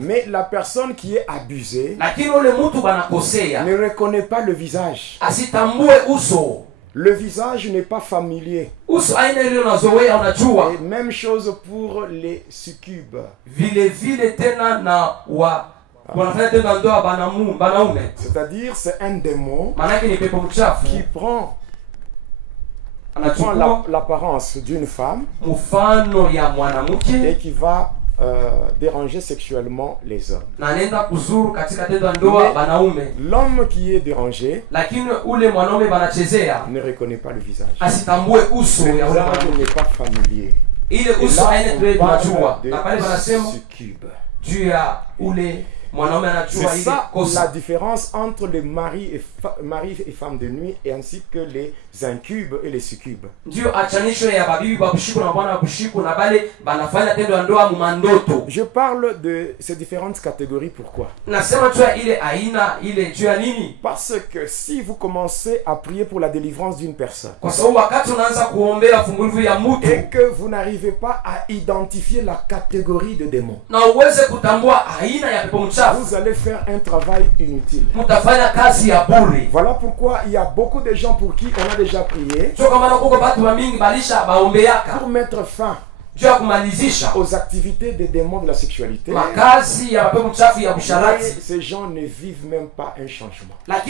Mais la personne qui est abusée ne reconnaît pas le visage. Le visage n'est pas familier. Et même chose pour les succubes. C'est-à-dire c'est un démon qui prend l'apparence d'une femme et qui va déranger sexuellement les hommes. L'homme qui est dérangé ne reconnaît pas le visage. Le visage n'est pas familier. Et là, on parle de succube. C'est ça la différence entre les maris et femmes de nuit, et ainsi que les incubes et les succubes. Je parle de ces différentes catégories, pourquoi? Parce que si vous commencez à prier pour la délivrance d'une personne et que vous n'arrivez pas à identifier la catégorie de démons, vous allez faire un travail inutile. Voilà pourquoi il y a beaucoup de gens pour qui on a déjà prié pour mettre fin aux activités des démons de la sexualité. Mais ces gens ne vivent même pas un changement. Parce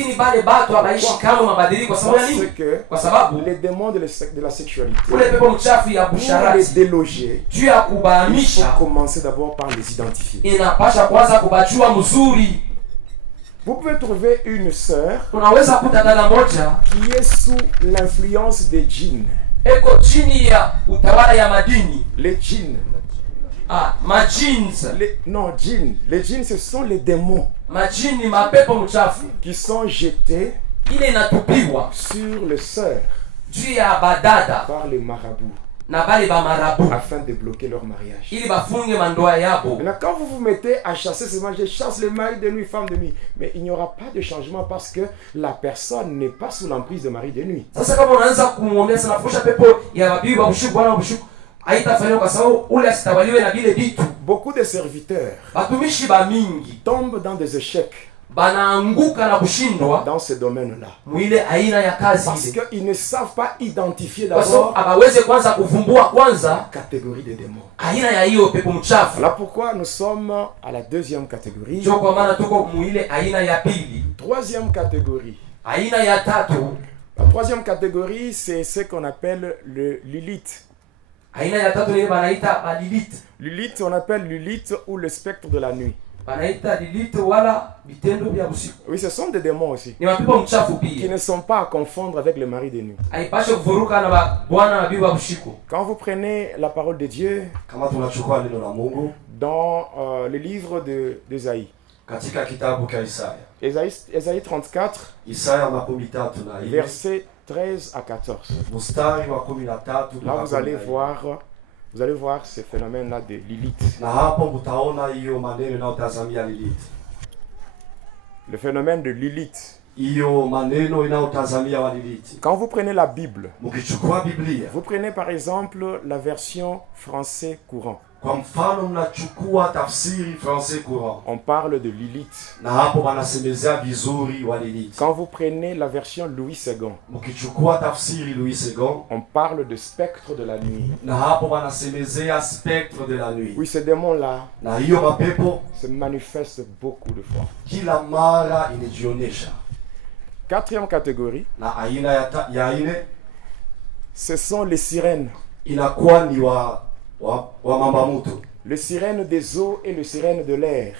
que les démons de la sexualité, pour les déloger, il faut commencer d'abord par les identifier. Vous pouvez trouver une sœur qui est sous l'influence des djinns. Les djinns. Non, djinns. Les djinns, ce sont les démons qui sont jetés sur les sœurs par les marabouts afin de bloquer leur mariage. Maintenant, quand vous vous mettez à chasser ce mariage, je chasse les maris de nuit, femmes de nuit, mais il n'y aura pas de changement parce que la personne n'est pas sous l'emprise de mari de nuit. Beaucoup de serviteurs tombent dans des échecs dans ce domaine-là, parce qu'ils ne savent pas identifier d'abord la catégorie des démons. Voilà pourquoi nous sommes à la deuxième catégorie. Troisième catégorie. La troisième catégorie, c'est ce qu'on appelle le Lilith. Lilith, on appelle Lilith ou le spectre de la nuit. Oui, ce sont des démons aussi, qui ne sont pas à confondre avec le mari de nuit. Quand vous prenez la parole de Dieu dans le livre d'Ésaïe, Ésaïe 34, versets 13 à 14. Là, vous allez voir ce phénomène-là de Lilith. Le phénomène de Lilith. Quand vous prenez la Bible, vous prenez par exemple la version français courant. On parle de Lilith. Quand vous prenez la version Louis II, on parle de spectre de la nuit. Oui, ces démons-là se manifestent beaucoup de fois. Quatrième catégorie, ce sont les sirènes. Le sirène des eaux et le sirène de l'air.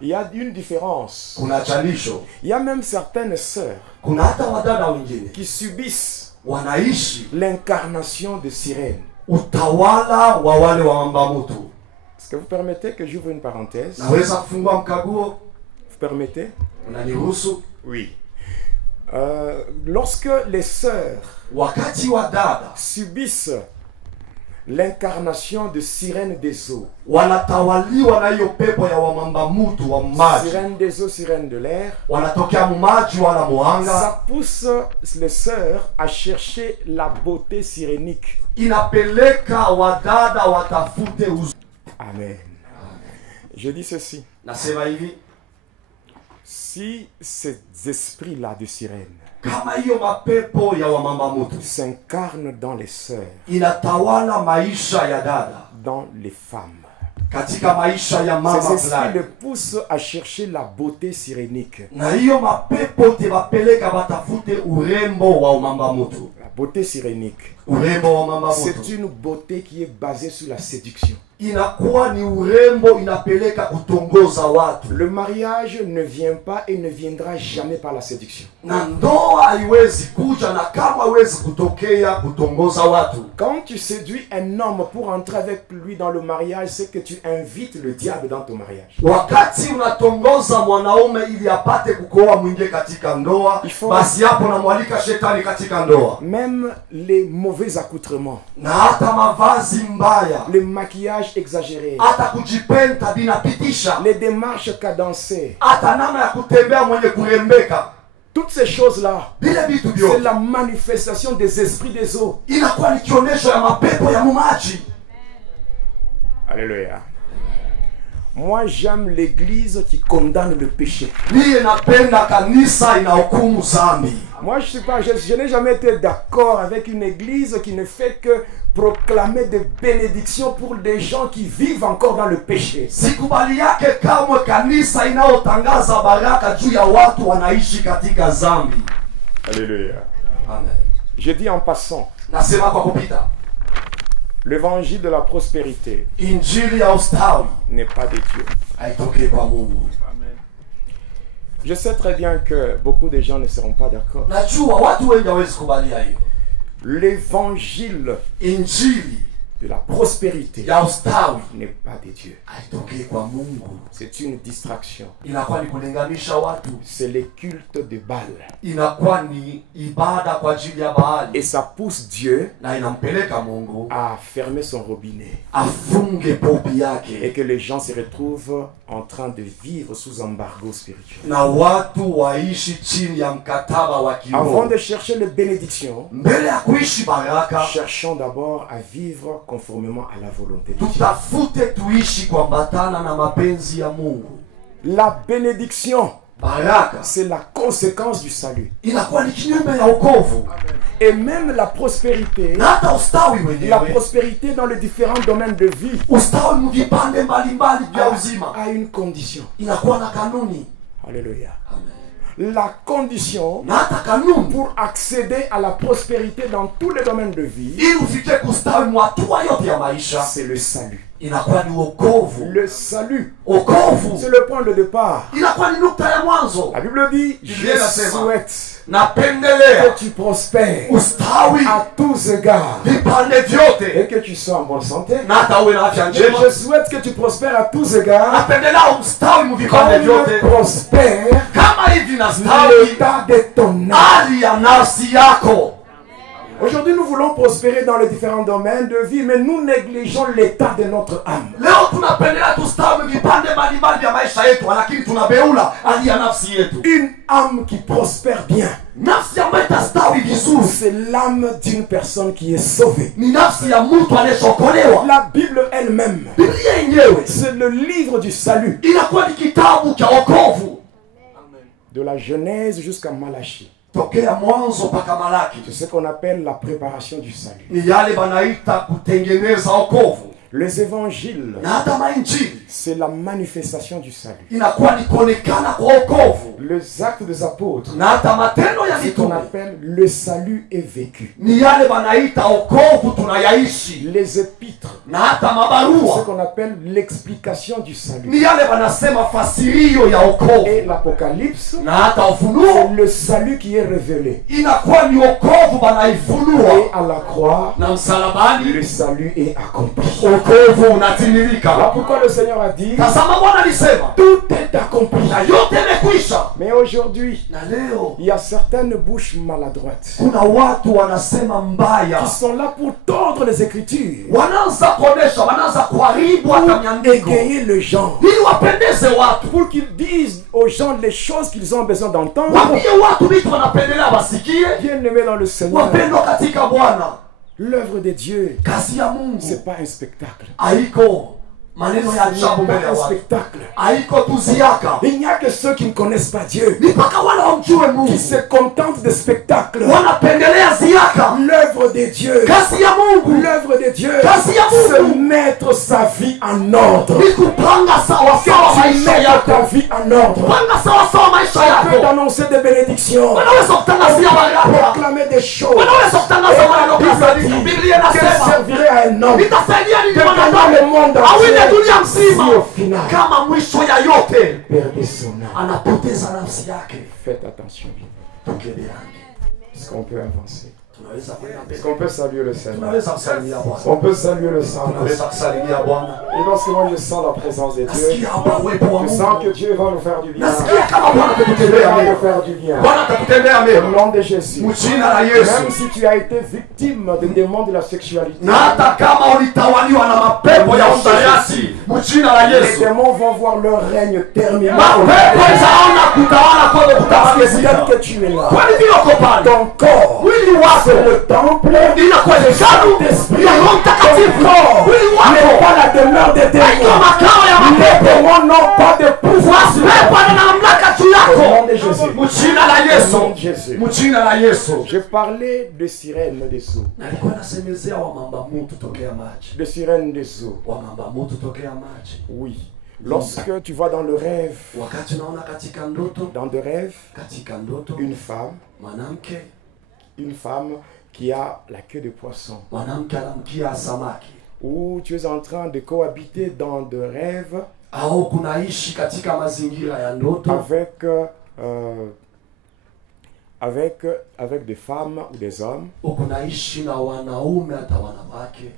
Il y a une différence. Il y a même certaines sœurs qui subissent l'incarnation de sirènes. Est-ce que vous permettez que j'ouvre une parenthèse? Vous permettez? Oui. Lorsque les sœurs subissent l'incarnation de sirène des eaux, sirène des eaux, sirène de l'air, ça pousse les sœurs à chercher la beauté sirénique. Amen. Je dis ceci. Si ces esprits-là de sirène s'incarnent dans les sœurs, dans les femmes, ces esprits les poussent à chercher la beauté sirénique. La beauté sirénique, c'est une beauté qui est basée sur la séduction. inakuwa ni urembo inapeleka kutongoza watu. Le mariage ne vient pas et ne viendra jamais par la séduction. Na ndoa haiwezi kuja na kama haiwezi kutokea kutongoza watu. Quand tu séduis un homme pour entrer avec lui dans le mariage, c'est que tu invites le diable dans ton mariage. Wakati unatongoza mwanaume ili apate kukoa mwingie katika ndoa, basi hapo namwalika shetani katika ndoa. Même les mauvais accoutrements, na hata mavazi mbaya, le maquillage exagéré, hata kujipenda binapitisha, les démarches cadencées, hata namna ya kutembea mwenye kurembeka. Toutes ces choses-là, c'est la manifestation des esprits des eaux. Inakuwa ni kionyesho ya mapepo ya mumaji. Alléluia. Moi, j'aime l'église qui condamne le péché. Moi, je n'ai jamais été d'accord avec une église qui ne fait que proclamer des bénédictions pour des gens qui vivent encore dans le péché. Alléluia. Amen. Je dis en passant, l'évangile de la prospérité n'est pas de Dieu. Je sais très bien que beaucoup de gens ne seront pas d'accord. L'évangile de la prospérité n'est pas de Dieu. C'est une distraction. C'est les cultes de Baal. Et ça pousse Dieu à fermer son robinet. Et que les gens se retrouvent en train de vivre sous embargo spirituel. Avant de chercher les bénédictions, cherchons d'abord à vivre conformément à la volonté de Dieu. La bénédiction, c'est la conséquence du salut. Et même la prospérité, la prospérité dans les différents domaines de vie, a une condition. Alléluia. La condition pour accéder à la prospérité dans tous les domaines de vie, c'est le salut. Le salut, c'est le point de départ. La Bible dit, je souhaite que tu prospères à tous égards et que tu sois en bonne santé. Je souhaite que tu prospères à tous égards comme prospère l'état de ton âme. Aujourd'hui, nous voulons prospérer dans les différents domaines de vie, mais nous négligeons l'état de notre âme. Une âme qui prospère bien, c'est l'âme d'une personne qui est sauvée. La Bible elle-même, c'est le livre du salut. De la Genèse jusqu'à Malachie. C'est ce qu'on appelle la préparation du salut. Les évangiles, c'est la manifestation du salut. Les actes des apôtres, c'est ce qu'on appelle le salut est vécu. Les épîtres, c'est ce qu'on appelle l'explication du salut. Et l'Apocalypse, c'est le salut qui est révélé. Et à la croix, le salut est accompli. Voilà pourquoi le Seigneur a dit, tout est accompli. Mais aujourd'hui, il y a certaines bouches maladroites qui sont là pour tordre les Écritures, pour égayer les gens, pour qu'ils disent aux gens les choses qu'ils ont besoin d'entendre. Bien-aimés dans le Seigneur, l'œuvre de Dieu, c'est pas un spectacle. maneno ya ajabu mbele ya un watu. spectacle. Haiko tuziaka. Il n'y a que ceux qui ne connaissent pas Dieu Ni mpaka wale wamjue Mungu. qui se contentent de spectacles. Wanapendelea ziaka. L'œuvre de Dieu, Kazi ya Mungu. l'œuvre de Dieu, Kazi ya c'est Mungu. mettre sa vie en ordre. Ni kupanga sawa sawa Tu maisha mets yako. ta vie en ordre. Panga sawa sawa maisha Tu peux yako. annoncer des bénédictions, Wanaweza kutangazia baraka. proclamer des choses. Wanaweza kutangaza maneno kadhalika. Biblia Qu'elle inasema servirait à un homme itasaidia nini de gagner mwanadamu le monde awinde entier dunia si mzima au final kama mwisho ya yote perdait son âme. anapoteza nafsi yake. Faites attention. Tukebeange. Est-ce qu'on peut avancer? Tunaweza kwenda mbele. Est-ce qu'on peut saluer le Seigneur? Tunaweza kusalimia Bwana. On peut saluer le Saint. Tunaweza kusalimia Bwana. Et lorsque moi je sens la présence de Dieu, Nasikia hapa uwepo wa je sens que Mungu. Dieu va nous faire du bien. Nasikia kama Bwana Il atakutendea va nous mema. faire du bien. Bwana atakutendea Au mema. nom de Jésus. Mjina la Même Yesu. si tu as été victime des démons de la sexualité, Na hata kama ulitawaliwa na mapepo ya usaliti, mjina la les Yesu. démons vont voir leur règne terminé. Mapepo itaona kutawala kwao Parce que kutamalizika. dès que tu es là, Kwani vile uko pale, ton corps, mwili c'est wako le temple, inakuwa hekalu ya Roho Mtakatifu. Mwili n'est wako pas la demeure des haiko démons. makao ya Les mapepo. démons n'ont pas de pouvoir sur Mapepo toi. yana mamlaka juu Au nom yako. de Jésus. Mjina la Au nom Yesu. de Jésus. Mjina la Yesu. Je parlais de sirènes des eaux. Nalikuwa nasemezea wamamba mutu tokea maji. De sirènes des eaux. Wamamba mutu tokea maji. Oui. Lorsque tu vois dans le rêve, Wakati unaona katika ndoto, dans de rêve, katika ndoto, une femme qui a la queue de poisson, mwanamke anamkia samaki. ou tu es en train de cohabiter dans de rêves Au kunaishi katika mazingira ya ndoto avec des femmes ou des hommes ukunaishi na wanaume hata wanawake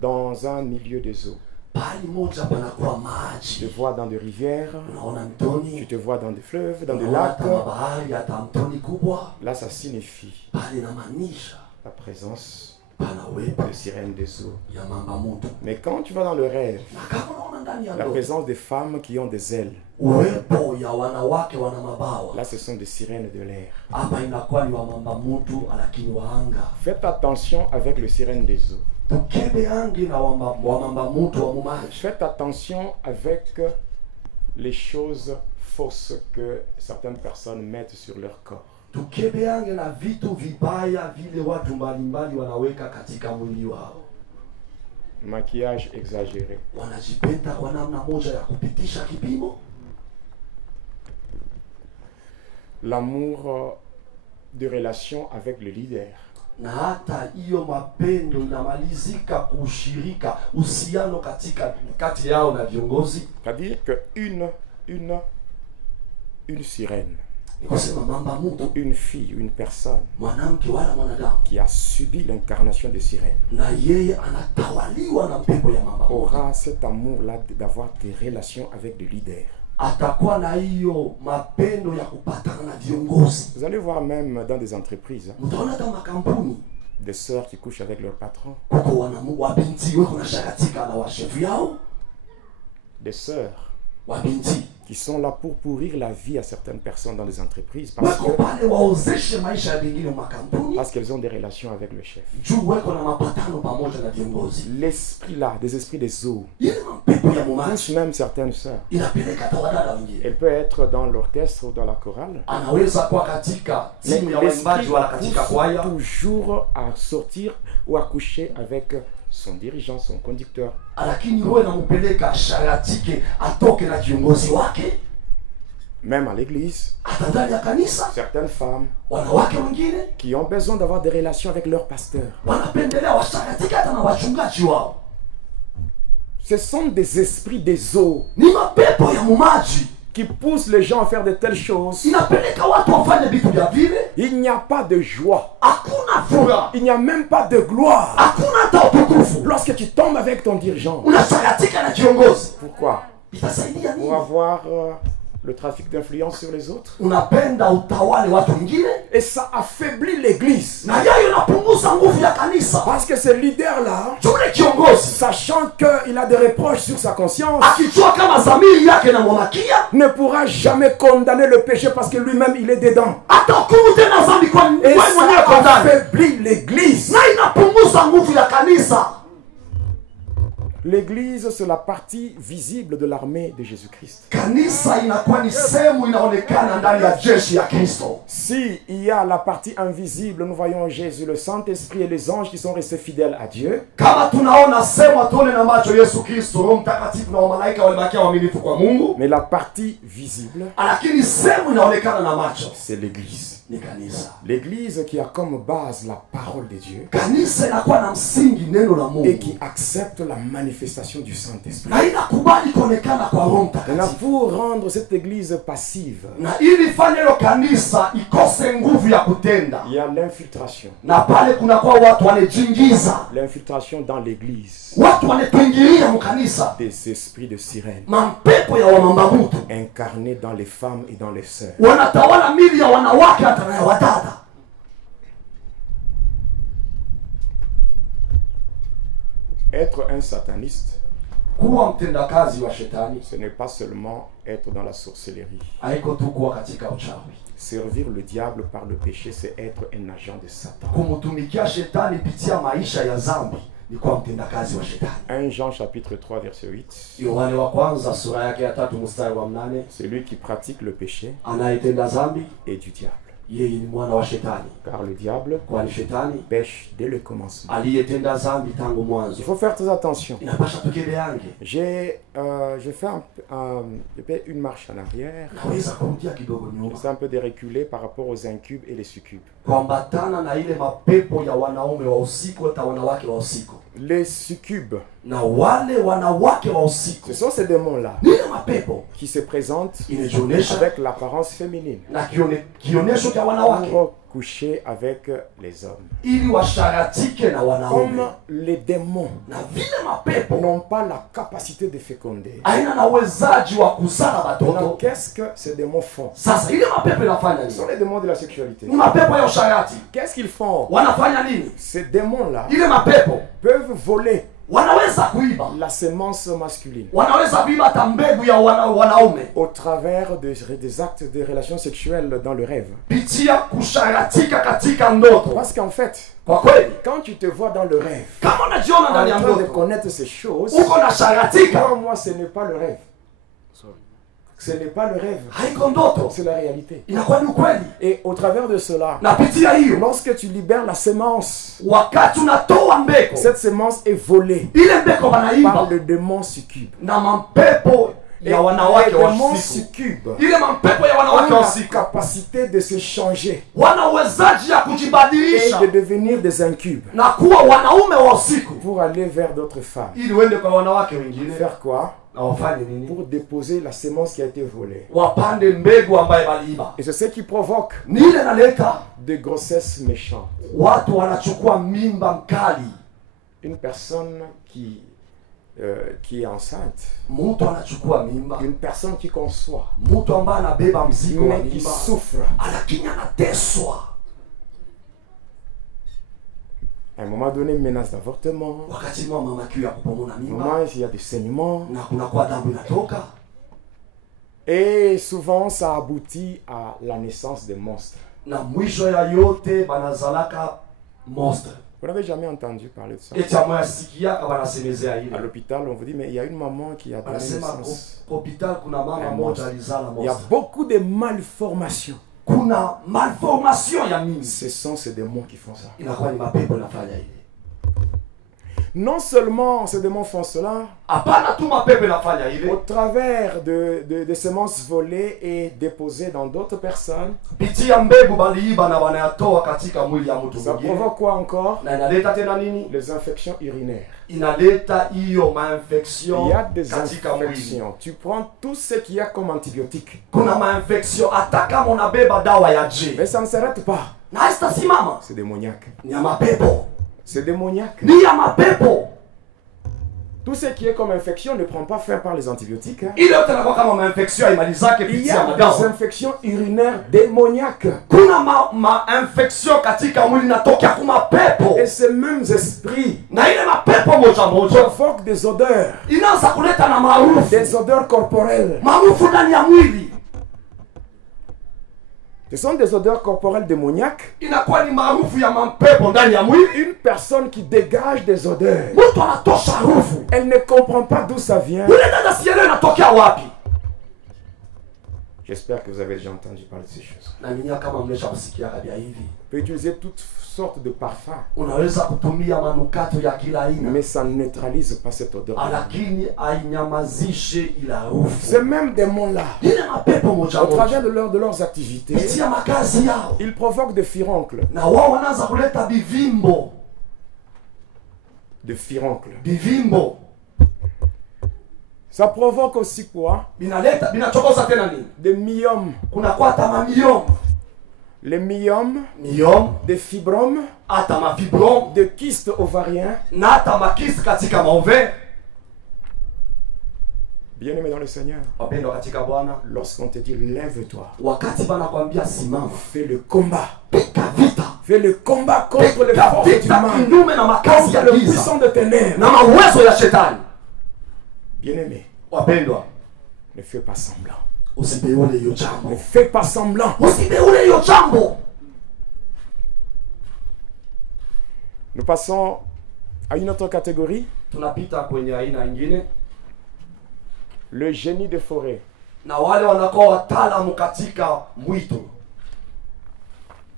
dans un milieu des eaux. pali moja panakuwa Tu te maji. vois dans des rivières, Unaona tu mtoni, te vois dans des fleuves, dans des unaona lacs. hata mabahari, hata mtoni kubwa. Là, ça signifie Pale inamaanisha la présence pana uwepo de sirènes des eaux. ya mamba mutu. Mais quand tu vas dans le rêve, Na kama unaona ndani ya la ndoto présence des femmes qui ont des ailes, uwepo ya wanawake wana mabawa, là, ce sont des sirènes de l'air. hapa inakuwa ni wa mamba mutu lakini wa anga. Faites attention avec le sirène des eaux. Tukebe angi na wa mamba mutu wa mumaji. Faites attention avec les choses fausses que certaines personnes mettent sur leur corps. Tukebe ange na vitu vibaya vile watu mbalimbali wanaweka katika mwili wao. Maquillage exagéré. Wanajipenda kwa namna moja ya kupitisha kipimo. L'amour de relation avec le leader. Na hata hiyo mapendo inamalizika kushirika uhusiano kati yao na viongozi. C'est-à-dire qu'une sirène, Nikusema mamba mutu, une fille, une personne mwanamke wala mwanadamu, qui a subi l'incarnation de sirène na yeye anatawaliwa na pepo ya mamba mutu, aura cet amour-là d'avoir des relations avec le leader. atakuwa na hiyo mapendo ya kupatana na viongozi. Vous allez voir même dans des entreprises, Mtaona hata makampuni des sœurs qui couchent avec leur patron, kuko wabinti weko na shakatika na washefu yao, des sœurs wabinti qui sont là pour pourrir la vie à certaines personnes dans les entreprises weko pale waozeshe maisha ya bengine makampuni parce qu'elles ont des relations avec le chef. juu weko na mapatano pamoja na viongozi. L'esprit là, des esprits des eaux, Ile mapepo ya pousse mumaji même certaines sœurs. inapeleka hata wadada wengine. Elle peut être dans l'orchestre ou dans la chorale. Anaweza kuwa katika Mais timu ya l'esprit waimbaji wala katika pousse kwaya, toujours à sortir ou à coucher avec son dirigeant, son conducteur. lakini wewe nampeleka sharatike atoke na kiongozi wake. Même à l'église, Hata ndani ya kanisa certaines femmes wanawake wengine qui ont besoin d'avoir des relations avec leur pasteur. wanapendelea washakatika hata na wachungaji wao. Ce sont des esprits des eaux Ni mapepo ya mumaji qui poussent les gens à faire de telles choses. inapeleka watu wafanye vitu vya vile. Il n'y a pas de joie. Hakuna furaha, Il n'y a même pas de gloire. hakuna hata utukufu. Lorsque tu tombes avec ton dirigeant. Unashakatika na kiongozi, Pourquoi? itasaidia Pour nini? avoir le trafic d'influence sur les autres. Unapenda utawale watu wengine, Et ça affaiblit l'église. na yayo inapunguza nguvu ya kanisa. Parce que ce leader-là, Yule kiongozi sachant qu'il a des reproches sur sa conscience, akijua kama dhamiri yake inamwamakia, ne pourra jamais condamner le péché parce que lui-même il est dedans. atahukumu tena dhambi kwa Et wewe mwenyewe ça kwa ndani, affaiblit l'église. na inapunguza nguvu ya kanisa. L'église, c'est la partie visible de l'armée de Jésus-Christ. Si il y a la partie invisible, nous voyons Jésus, le Saint-Esprit et les anges qui sont restés fidèles à Dieu. Mais la partie visible, c'est l'église. L'église qui a comme base la parole de Dieu et qui accepte la manifestation du Saint-Esprit. Pour rendre cette église passive, il y a l'infiltration. L'infiltration dans l'église des esprits de sirène incarnés dans les femmes et dans les sœurs. Être un sataniste, ce n'est pas seulement être dans la sorcellerie. Servir le diable par le péché, c'est être un agent de Satan. 1 Jean chapitre 3 verset 8. Celui qui pratique le péché est du diable. Car le diable pêche dès le commencement. Il faut faire très attention. J'ai fait une marche en arrière. C'est un peu de reculer par rapport aux incubes et les succubes. Les succubes, ce sont ces démons-là qui se présentent avec l'apparence féminine pour coucher avec les hommes. Comme les démons n'ont pas la capacité de féconder, qu'est-ce que ces démons font? Ce sont les démons de la sexualité. Qu'est-ce qu'ils font? Ces démons-là peuvent voler la sémence masculine au travers des actes de relations sexuelles dans le rêve. Parce qu'en fait, quand tu te vois dans le rêve, en train de connaître ces choses, pour moi ce n'est pas le rêve. Ce n'est pas le rêve, c'est la réalité. Et au travers de cela, lorsque tu libères la sémence, cette sémence est volée par le démon succube. Et les démons succubes ont la capacité de se changer et de devenir des incubes pour aller vers d'autres femmes. Faire quoi? Pour déposer la sémence qui a été volée. Et c'est ce qui provoque des grossesses méchantes. Une personne qui est enceinte, une personne qui conçoit, mais qui souffre. À un moment donné, menace d'avortement. À un moment, il y a des saignements. Et souvent, ça aboutit à la naissance des monstres. Vous n'avez jamais entendu parler de ça? À l'hôpital, on vous dit, mais il y a une maman qui a donné naissance. Il y a beaucoup de malformations. Ce sont ces démons qui font ça. Non seulement ces démons font cela, au travers de semences volées et déposées dans d'autres personnes, ça provoque quoi encore? Les infections urinaires. Il y a des infections. Tu prends tout ce qu'il y a comme antibiotique. Mais ça ne s'arrête pas. C'est démoniaque. C'est démoniaque. Tout ce qui est comme infection ne prend pas fin par les antibiotiques. Il y a des infections urinaires démoniaques. Et ces mêmes esprits provoquent des odeurs. Des odeurs corporelles. Ce sont des odeurs corporelles démoniaques. Une personne qui dégage des odeurs. Elle ne comprend pas d'où ça vient. J'espère que vous avez déjà entendu parler de ces choses. On peut utiliser toutes sortes de parfums. Mais ça ne neutralise pas cette odeur. Ces mêmes démons-là, au travers de leurs activités, ils provoquent des furoncles. Des furoncles. Ça provoque aussi quoi? Des myomes. Les myomes, des fibromes, des kystes ovariens. Bien aimé dans le Seigneur, lorsqu'on te dit lève-toi, fais le combat. Fais le combat contre les forces du mal, contre le puissant de ténèbres. Bien aimé, ne fais pas semblant. Ne fais pas semblant. Nous passons à une autre catégorie. Le génie de forêt.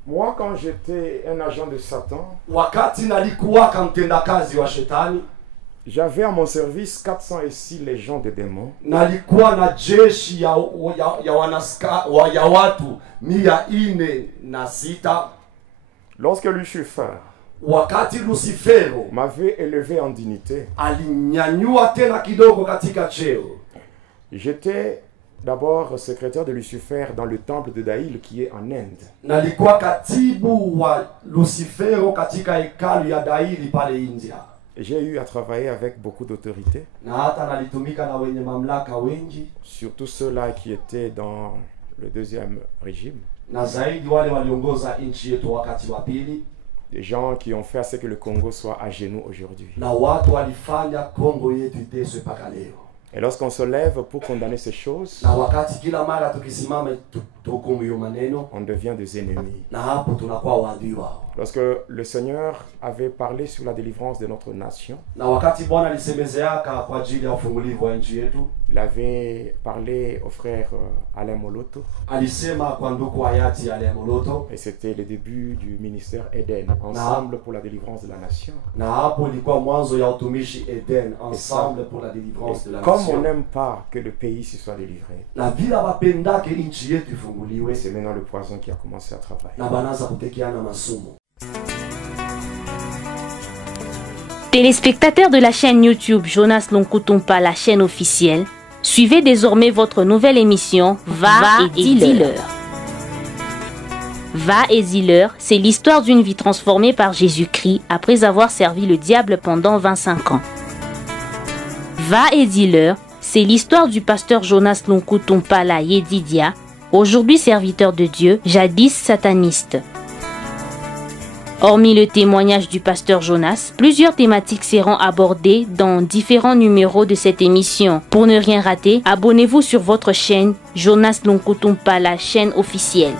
Moi, quand j'étais un agent de Satan, j'avais à mon service 406 légions de démons. Lorsque Lucifer m'avait élevé en dignité, j'étais d'abord secrétaire de Lucifer dans le temple de Daïl qui est en Inde. J'ai eu à travailler avec beaucoup d'autorités, surtout ceux-là qui étaient dans le deuxième régime. Des gens qui ont fait à ce que le Congo soit à genoux aujourd'hui. Et lorsqu'on se lève pour condamner ces choses, on devient des ennemis. Lorsque le Seigneur avait parlé sur la délivrance de notre nation, il avait parlé au frère Alain Moloto. Et c'était le début du ministère Eden, ensemble pour la délivrance de la nation. Comme on n'aime pas que le pays se soit délivré, c'est maintenant le poison qui a commencé à travailler. Téléspectateurs de la chaîne YouTube Jonas Lonkutumpa, la chaîne officielle, suivez désormais votre nouvelle émission Va et dis-leur. Va et dis-leur, c'est l'histoire d'une vie transformée par Jésus-Christ après avoir servi le diable pendant 25 ans. Va et dis-leur, c'est l'histoire du pasteur Jonas Lonkutumpa la Yedidia, aujourd'hui serviteur de Dieu, jadis sataniste. Hormis le témoignage du pasteur Jonas, plusieurs thématiques seront abordées dans différents numéros de cette émission. Pour ne rien rater, abonnez-vous sur votre chaîne Jonas Lonkutumpa, la chaîne officielle.